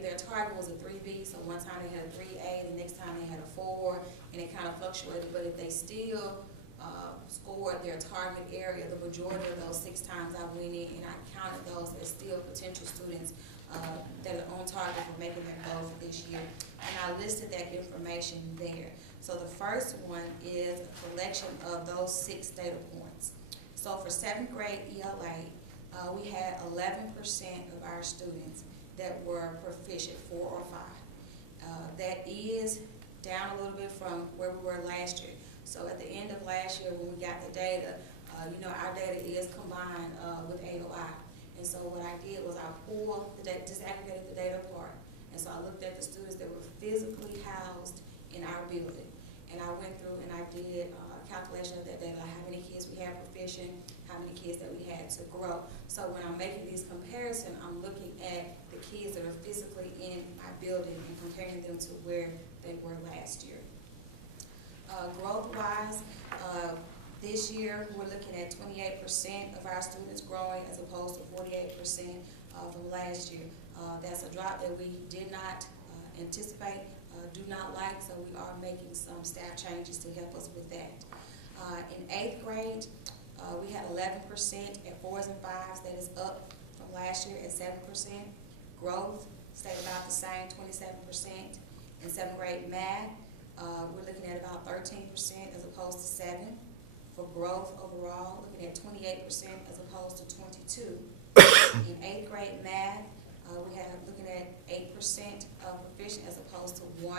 their target was a 3B, so one time they had a 3A, the next time they had a 4, and it kind of fluctuated. But if they still scored their target area, the majority of those 6 times I went in and I counted those as still potential students that are on target for making their goal for this year. And I listed that information there. So the first one is a collection of those 6 data points. So for 7th grade ELA, we had 11% of our students that were proficient 4 or 5. That is down a little bit from where we were last year. So at the end of last year when we got the data, our data is combined with AOI. And so what I did was I pulled the data, disaggregated the data apart. And so I looked at the students that were physically housed in our building. And I went through and I did a calculation of that data, how many kids we had proficient, how many kids that we had to grow. So when I'm making these comparisons, I'm looking at the kids that are physically in my building and comparing them to where they were last year. Growth-wise, this year we're looking at 28% of our students growing as opposed to 48% from last year. That's a drop that we did not anticipate, do not like, so we are making some staff changes to help us with that. In 8th grade, we had 11% at 4s and 5s. That is up from last year at 7%. Growth stayed about the same, 27%. In 7th grade math, we're looking at about 13% as opposed to 7. For growth overall, looking at 28% as opposed to 22. In 8th grade math, we have looking at 8% of proficient as opposed to 1%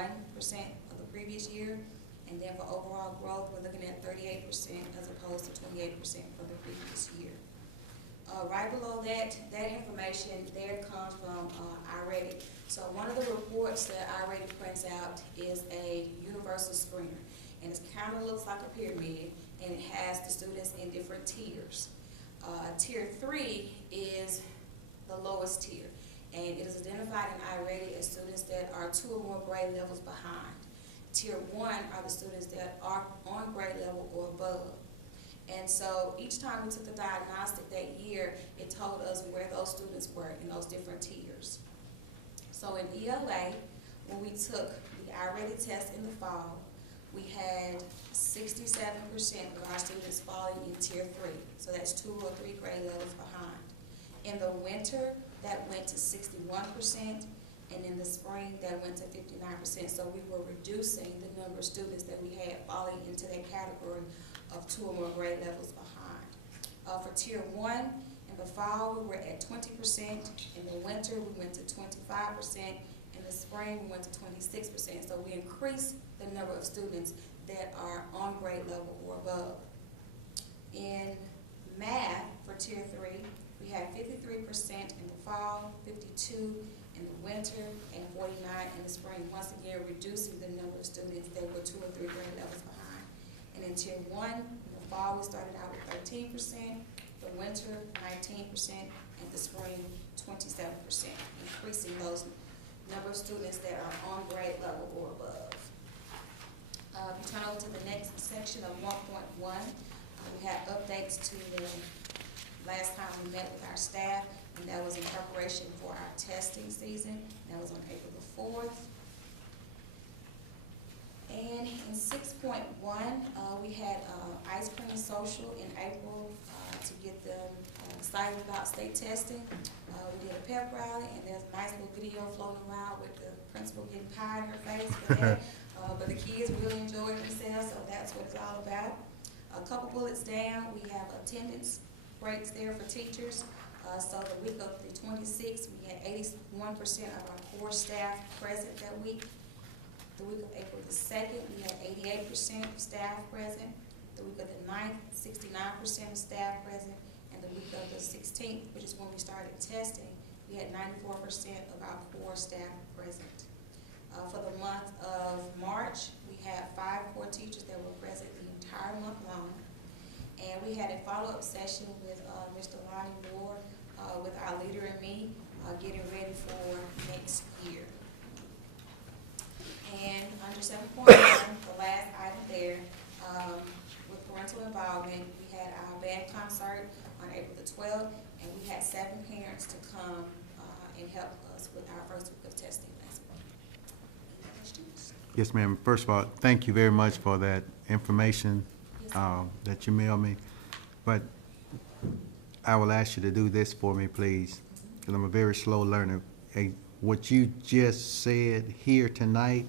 of the previous year. And then for overall growth, we're looking at 38% as opposed to 28% for the previous year. Right below that information there comes from I-ready. So one of the reports that I-ready prints out is a universal screener. And it kind of looks like a pyramid, and it has the students in different tiers. Tier 3 is the lowest tier, and it is identified in I-ready as students that are 2 or more grade levels behind. Tier 1 are the students that are on grade level or above. And so each time we took a diagnostic that year, it told us where those students were in those different tiers. So in ELA, when we took the I-ready test in the fall, we had 67% of our students falling in tier 3. So that's 2 or 3 grade levels behind. In the winter, that went to 61%, and in the spring, that went to 59%. So we were reducing the number of students that we had falling into that category of 2 or more grade levels behind. For tier 1, in the fall, we were at 20%. In the winter, we went to 25%. In the spring, we went to 26%. So we increased the number of students that are on grade level or above. In math, for tier 3, we had 53% in the fall, 52% in the winter, and 49% in the spring. Once again, reducing the number of students that were 2 or 3 grade levels behind. And in tier 1, in the fall, we started out with 13%, the winter, 19%, and the spring, 27%, increasing those number of students that are on grade level or above. If you turn over to the next section of 1.1, we had updates to the last time we met with our staff, and that was in preparation for our testing season. That was on April the 4th. And in 6.1, we had ice cream social in April to get them excited about state testing. We did a pep rally, and there's a nice little video floating around with the principal getting pie in her face for that. But the kids really enjoyed themselves, so that's what it's all about. A couple bullets down, we have attendance breaks there for teachers. So the week of the 26th, we had 81% of our core staff present that week. The week of April the 2nd, we had 88% of staff present. The week of the 9th, 69% of staff present. And the week of the 16th, which is when we started testing, we had 94% of our core staff present. For the month of March, we had 5 core teachers that were present the entire month long. And we had a follow-up session with Mr. Lonnie Moore, with our leader and me, getting ready for next year. And under 7.1, the last item there, with parental involvement, we had our band concert on April the 12th, and we had 7 parents to come and help us with our first week of testing last week. Any questions? Yes, ma'am. First of all, thank you very much for that information that you mailed me. But I will ask you to do this for me, please, because I'm a very slow learner. What you just said here tonight,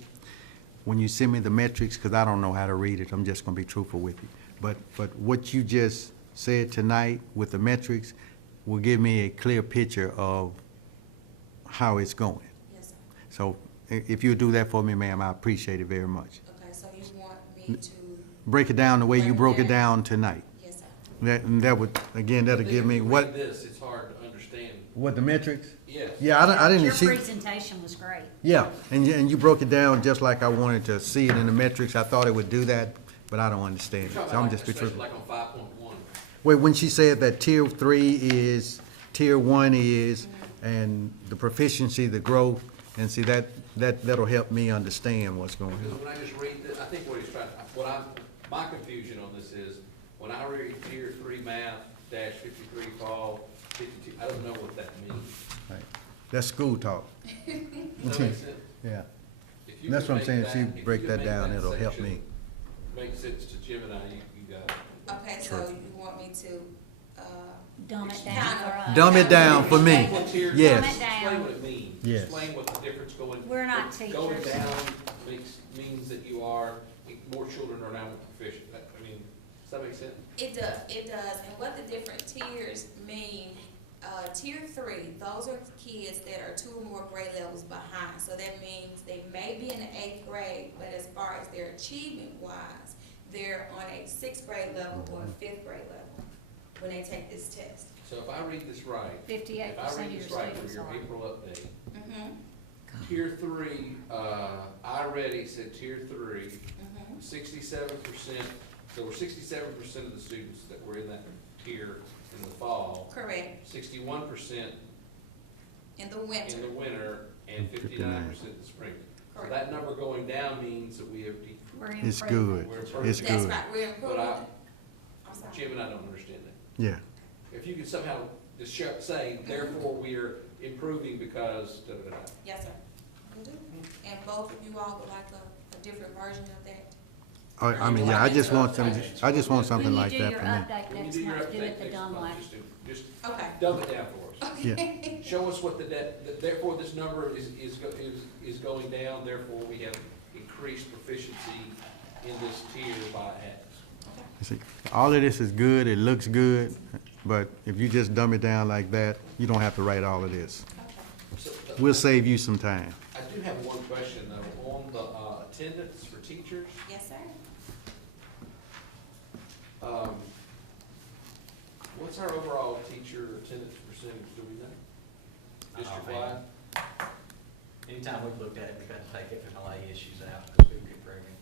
when you send me the metrics, because I don't know how to read it, I'm just going to be truthful with you. But what you just said tonight with the metrics will give me a clear picture of how it's going. Yes, sir. So if you do that for me, ma'am, I appreciate it very much. Okay, so you want me to? Break it down the way you broke it down tonight. Yes, sir. That would, again, that'll give me what? If you read this, it's hard to understand. What, the metrics? Yes. Yeah, I didn't Your see. presentation was great. Yeah, and you broke it down just like I wanted to see it in the metrics. I thought it would do that, but I don't understand it. So I'm just Especially between. like on 5.1. Wait, when she said that tier 3 is, tier 1 is, and the proficiency, the growth, and see that'll help me understand what's going Because on. when I just read this, I think what he's trying, my confusion on this is, when I read tier 3 math, dash 53 fall, 52, I don't know what that means. Right. That's school talk. Does that make sense? Yeah. If you That's could what I'm saying. make If you that- if break could that make down, it'll help section me. Make sense to Jim and I, you got it. Okay, so Sure. you want me to, Dumb it down kind for of- us. Dumb it down for me. Explain what tier- Yes. Explain what it means. Yes. Explain what the difference going. We're not Going teachers. down means that you are, more children are now proficient. I mean, does that make sense? It does, and what the different tiers mean, tier 3, those are kids that are 2 or more grade levels behind. So that means they may be in the 8th grade, but as far as their achievement wise, they're on a 6th grade level or a 5th grade level when they take this test. So if I read this right, 58% if I of read your this right for students your are. April update, Mm-hmm, tier 3, I read it said tier 3, mm-hmm. 67%, so we're 67% of the students that were in that tier in the fall. Correct, 61% in the winter. in the winter, and 59% in the spring. So Correct. that number going down means that we have, We're It's improving. good. we're improving. It's That's good. right, we're But improving. I'm sorry. Jim and I don't understand that. Yeah. If you could somehow just say, therefore we're improving because da-da-da-da. Yes, sir. Will do. And both of you all would like a different version of that? I mean, yeah, I just want something When like you do that your for me. update When you next do your month, do update it the next dumb month, way. just Okay. dumb it down for us. Yeah. Show us what the debt, therefore this number is going down, therefore we have increased proficiency in this tier by X. See, all of this is good, it looks good, but if you just dumb it down like that, you don't have to write all of this. So, We'll save you some time. I do have one question though, on the attendance for teachers. Yes, sir. What's our overall teacher attendance percentage, do we know? District-wide? Anytime we've looked at it, we've had to take FMLA issues out because we get pregnant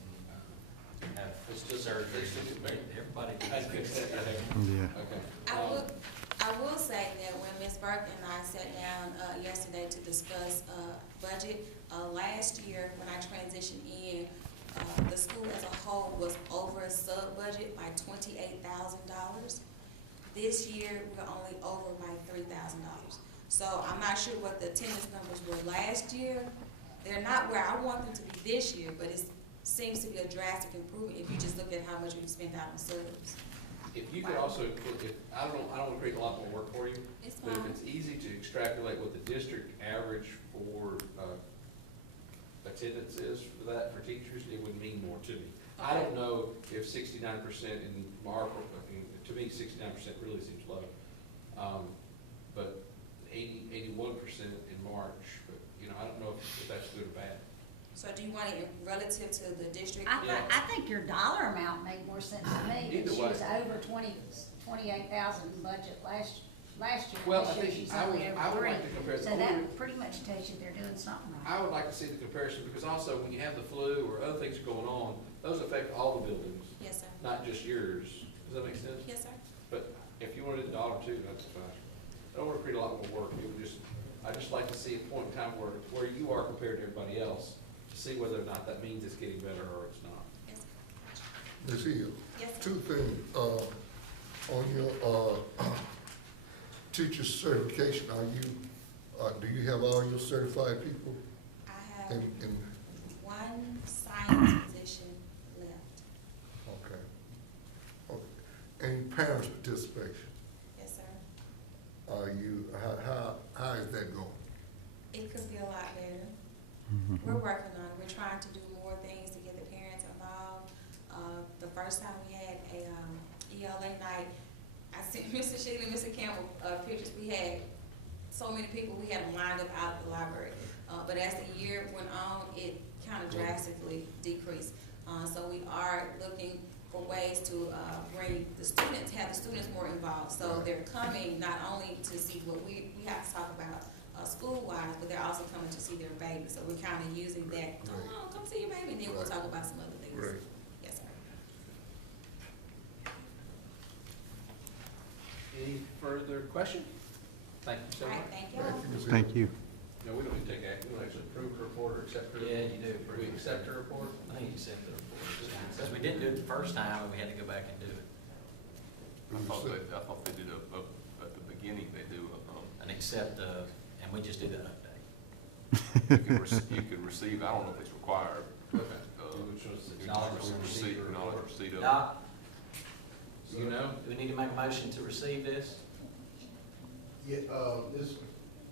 and have surgery. Everybody. Yeah. Okay. I will say that when Ms. Burke and I sat down yesterday to discuss budget, last year when I transitioned in, The school as a whole was over a sub-budget by $28,000. This year, we're only over by $3,000. So I'm not sure what the attendance numbers were last year. They're not where I want them to be this year, but it seems to be a drastic improvement if you just look at how much we've spent out on subs. If you could also, I don't want to create a lot more work for you, It's but if fine. it's easy to extrapolate what the district average for, attendance is for that, for teachers, it would mean more to me. I don't know if 69% in March, to me, 69% really seems low. But 81% in March, but, you know, I don't know if that's good or bad. So do you want it relative to the district? I think your dollar amount made more sense to me, Either that she way. was over 28,000 budget last year. Well, This I year think she's I only would- over I would 3. like to compare the So older- that pretty much tells you they're doing something right. I would like to see the comparison, because also when you have the flu or other things going on, those affect all the buildings, Yes, sir. not just yours. Does that make sense? Yes, sir. But if you wanted $1 too, that's fine. I don't want to create a lot more work. It would just, I just like to see a point in time where you are compared to everybody else, to see whether or not that means it's getting better or it's not. Yes, sir. Ms. Hill, Yes, sir. two things, on your, teacher certification, do you have all your certified people? I have in one science position left. Okay. Okay. And parents' participation, Yes, sir. how is that going? It could be a lot better. We're working on it. We're trying to do more things to get the parents involved. The first time we had a ELA night, I sent Mr. Shealy and Mr. Campbell pictures. We had so many people, we had them lined up out of the library. But as the year went on, it kind of drastically decreased. So we are looking for ways to bring the students, have the students more involved. So they're coming not only to see what we have to talk about school-wise, but they're also coming to see their baby. So we're kind of using that, come see your baby, and then we'll talk about some other things. Right. Yes, sir. Any further questions? Thank you so All much. right, thank you. Thank you, Ms. Hill. Thank you. No, we don't need to take action. We don't actually approve the report or accept the report. Yeah, you do. We accept the report? I think you said the report, because we didn't do it the first time, and we had to go back and do it. I thought they did at the beginning, they do And accept, and we just did an update. you can receive, I don't know if it's required. Okay. You can Acknowledge just receipt or acknowledge report. receipt of it. Doc, You know? do we need to make a motion to receive this? Yeah,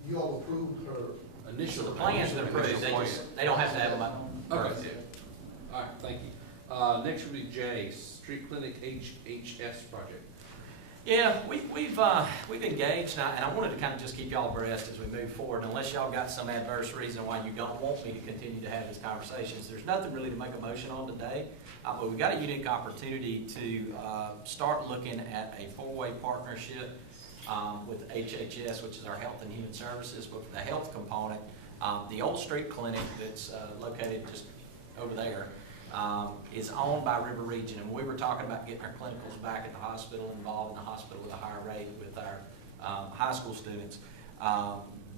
you all approved her. Initial. The plan's been approved, they don't have to have a Okay. All right, thank you. Next will be J, Street Clinic HHS project. Yeah, we've engaged, and I wanted to kind of just keep y'all abreast as we move forward, unless y'all got some adverse reason why you don't want me to continue to have these conversations. There's nothing really to make a motion on today, but we've got a unique opportunity to start looking at a four-way partnership with HHS, which is our Health and Human Services, but for the health component, the old street clinic that's located just over there is owned by River Region, and we were talking about getting our clinicals back at the hospital, involved in the hospital with a higher rate with our high school students.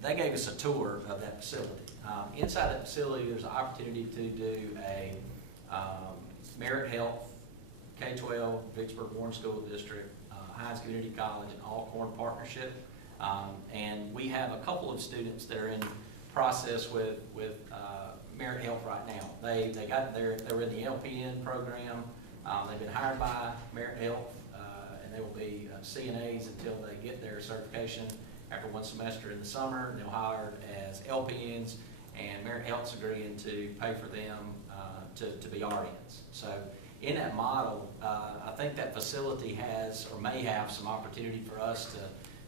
They gave us a tour of that facility. Inside that facility, there's an opportunity to do a Merit Health, K-12, Vicksburg Warren School District, Hines Community College, and Alcorn partnership. And we have a couple of students that are in process with Merit Health right now. They were in the LPN program. They've been hired by Merit Health, and they will be CNAs until they get their certification. After one semester in the summer, they'll hire as LPNs, and Merit Health's agreeing to pay for them to be RNs. So in that model, I think that facility has or may have some opportunity for us to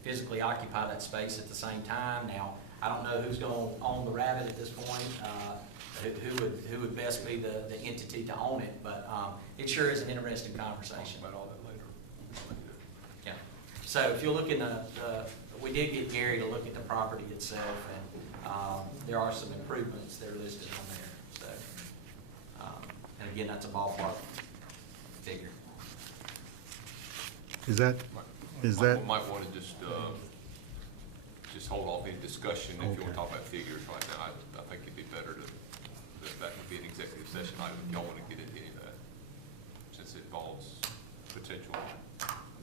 physically occupy that space at the same time. Now, I don't know who's going to own the rabbit at this point, who would best be the entity to own it, but it sure is an interesting conversation. About all that later. Yeah. So if you look in we did get Gary to look at the property itself, and there are some improvements that are listed on there. So, and again, that's a ballpark figure. Is that, We might want to just hold off any discussion if you want to talk about figures right now. I think it'd be better that would be an executive executive session item if y'all want to get into any of that, since it involves potential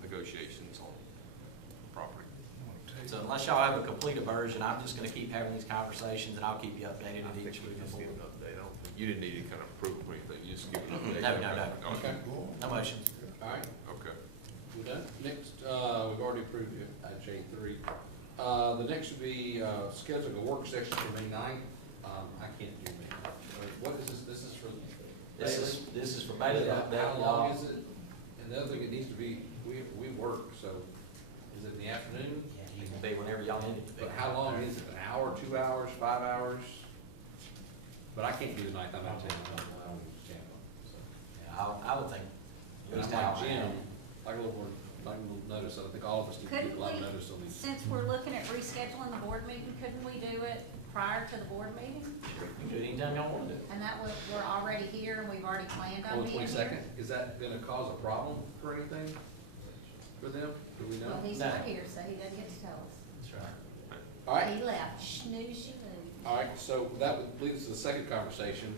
negotiations on property. So unless y'all have a complete aversion, I'm just gonna keep having these conversations, and I'll keep you updated at each week. Just give an update. I don't think you didn't need any kind of proof or anything. You just give an update. No. Okay, No motions. all right, Okay. we're done. Next, we've already approved it, J3. The next would be, scheduling a work session for May 9th. I can't do May 9th. What is this? This is for This is for Bailey to update How y'all. long is it? And the other thing, it needs to be, we work, so is it in the afternoon? It can be whenever y'all need it to be. But how long is it? An hour, 2 hours, 5 hours? But I can't do the 9th, I'm out of town. I'm in Tampa, so. Yeah, I would think. At And least I'm an like hour. Jim, like a little more, like a little notice, I think all of us need to Couldn't give a lot of we, notice on these. since we're looking at rescheduling the board meeting, couldn't we do it prior to the board meeting? You can do it anytime y'all want to do it. And that was, we're already here and we've already planned On on the being here. 22nd, is that gonna cause a problem for anything for them? Do we know? Well, he's No. not here, so he doesn't get to tell us. That's right. All right. He left, snooze you lose. All right, so that would lead us to the second conversation.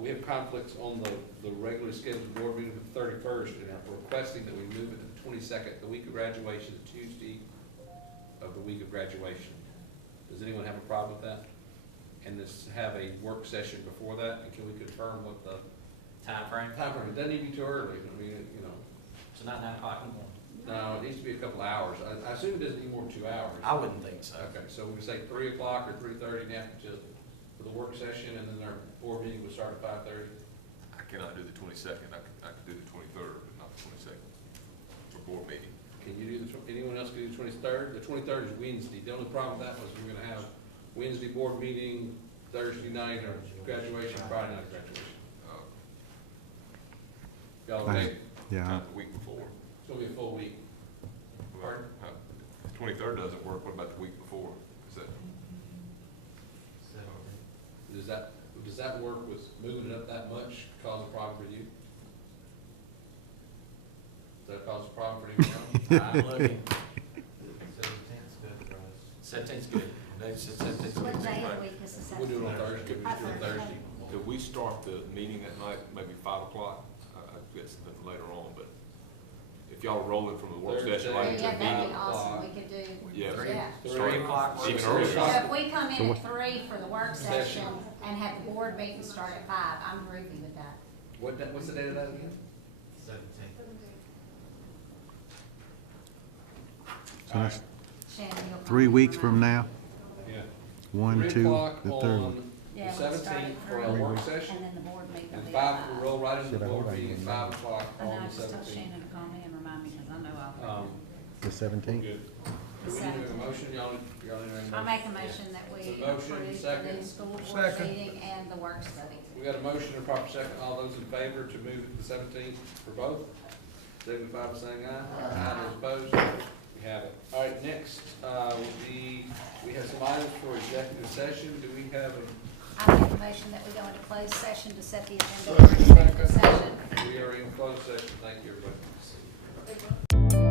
We have conflicts on the regularly scheduled board meeting for the 31st, and are requesting that we move it to the 22nd, the week of graduation, the Tuesday of the week of graduation. Does anyone have a problem with that? And this have a work session before that, and can we confirm what the Time frame? time frame? It doesn't need to be too early, I mean, you know, So not 9 o'clock in the morning. no, it needs to be a couple hours. I assume it doesn't need more than 2 hours. I wouldn't think so. Okay, so we can say 3 o'clock or 3:30 now, just for the work session, and then our board meeting will start at 5:30. I cannot do the 22nd. I can do the 23rd, but not the 22nd for board meeting. Can you do anyone else can do the 23rd? The 23rd is Wednesday. The only problem with that was we're gonna have Wednesday board meeting, Thursday night or graduation, Friday night graduation. Y'all okay? Yeah. Time the week before. It's gonna be a full week. Pardon? 23rd doesn't work. What about the week before? Is that? Does that work with moving it up that much, cause a problem for you? Does that cause a problem for anyone else? I'm looking. 17th's good. Dave said 17th's good. What day of the week is the We'll do it on 17th? Thursday. We just do it Thursday. Could we start the meeting that night, maybe 5 o'clock? I guess a bit later on, but if y'all are rolling from the work session Thursday. right Yeah, into the that'd be meeting. awesome, we could do, Yeah. yeah. 3 o'clock. Even Three earlier. So o'clock. if we come in at 3 for the work Session. session and have the board meeting start at 5, I'm groovy with that. What's the date of that again? So that's Shannon, you'll come 3 in weeks for from mine. now, Yeah. 1, 3 2, o'clock the 3rd. on the Yeah, we'll start 17th at for our 3, work session. and then the board meeting will And be 5, at 5. we'll roll right into the Should I board hold meeting at on? 5 o'clock I know, on I the just told 17th. Shannon to call me and remind me, because I know I'll The 17th? Good. The Do we need a 17th. motion, y'all need a I make a motion that we A motion, approve the second. new school board Second. meeting and the work study. We got a motion and a proper second. All those in favor to move it to the 17th for both, signify by saying aye. Aye. Those opposed, we have it. All right, next, we have some items for executive session. Do we have I make a motion that we go into closed session to set the agenda for executive session. we are in closed session. Thank you, everybody.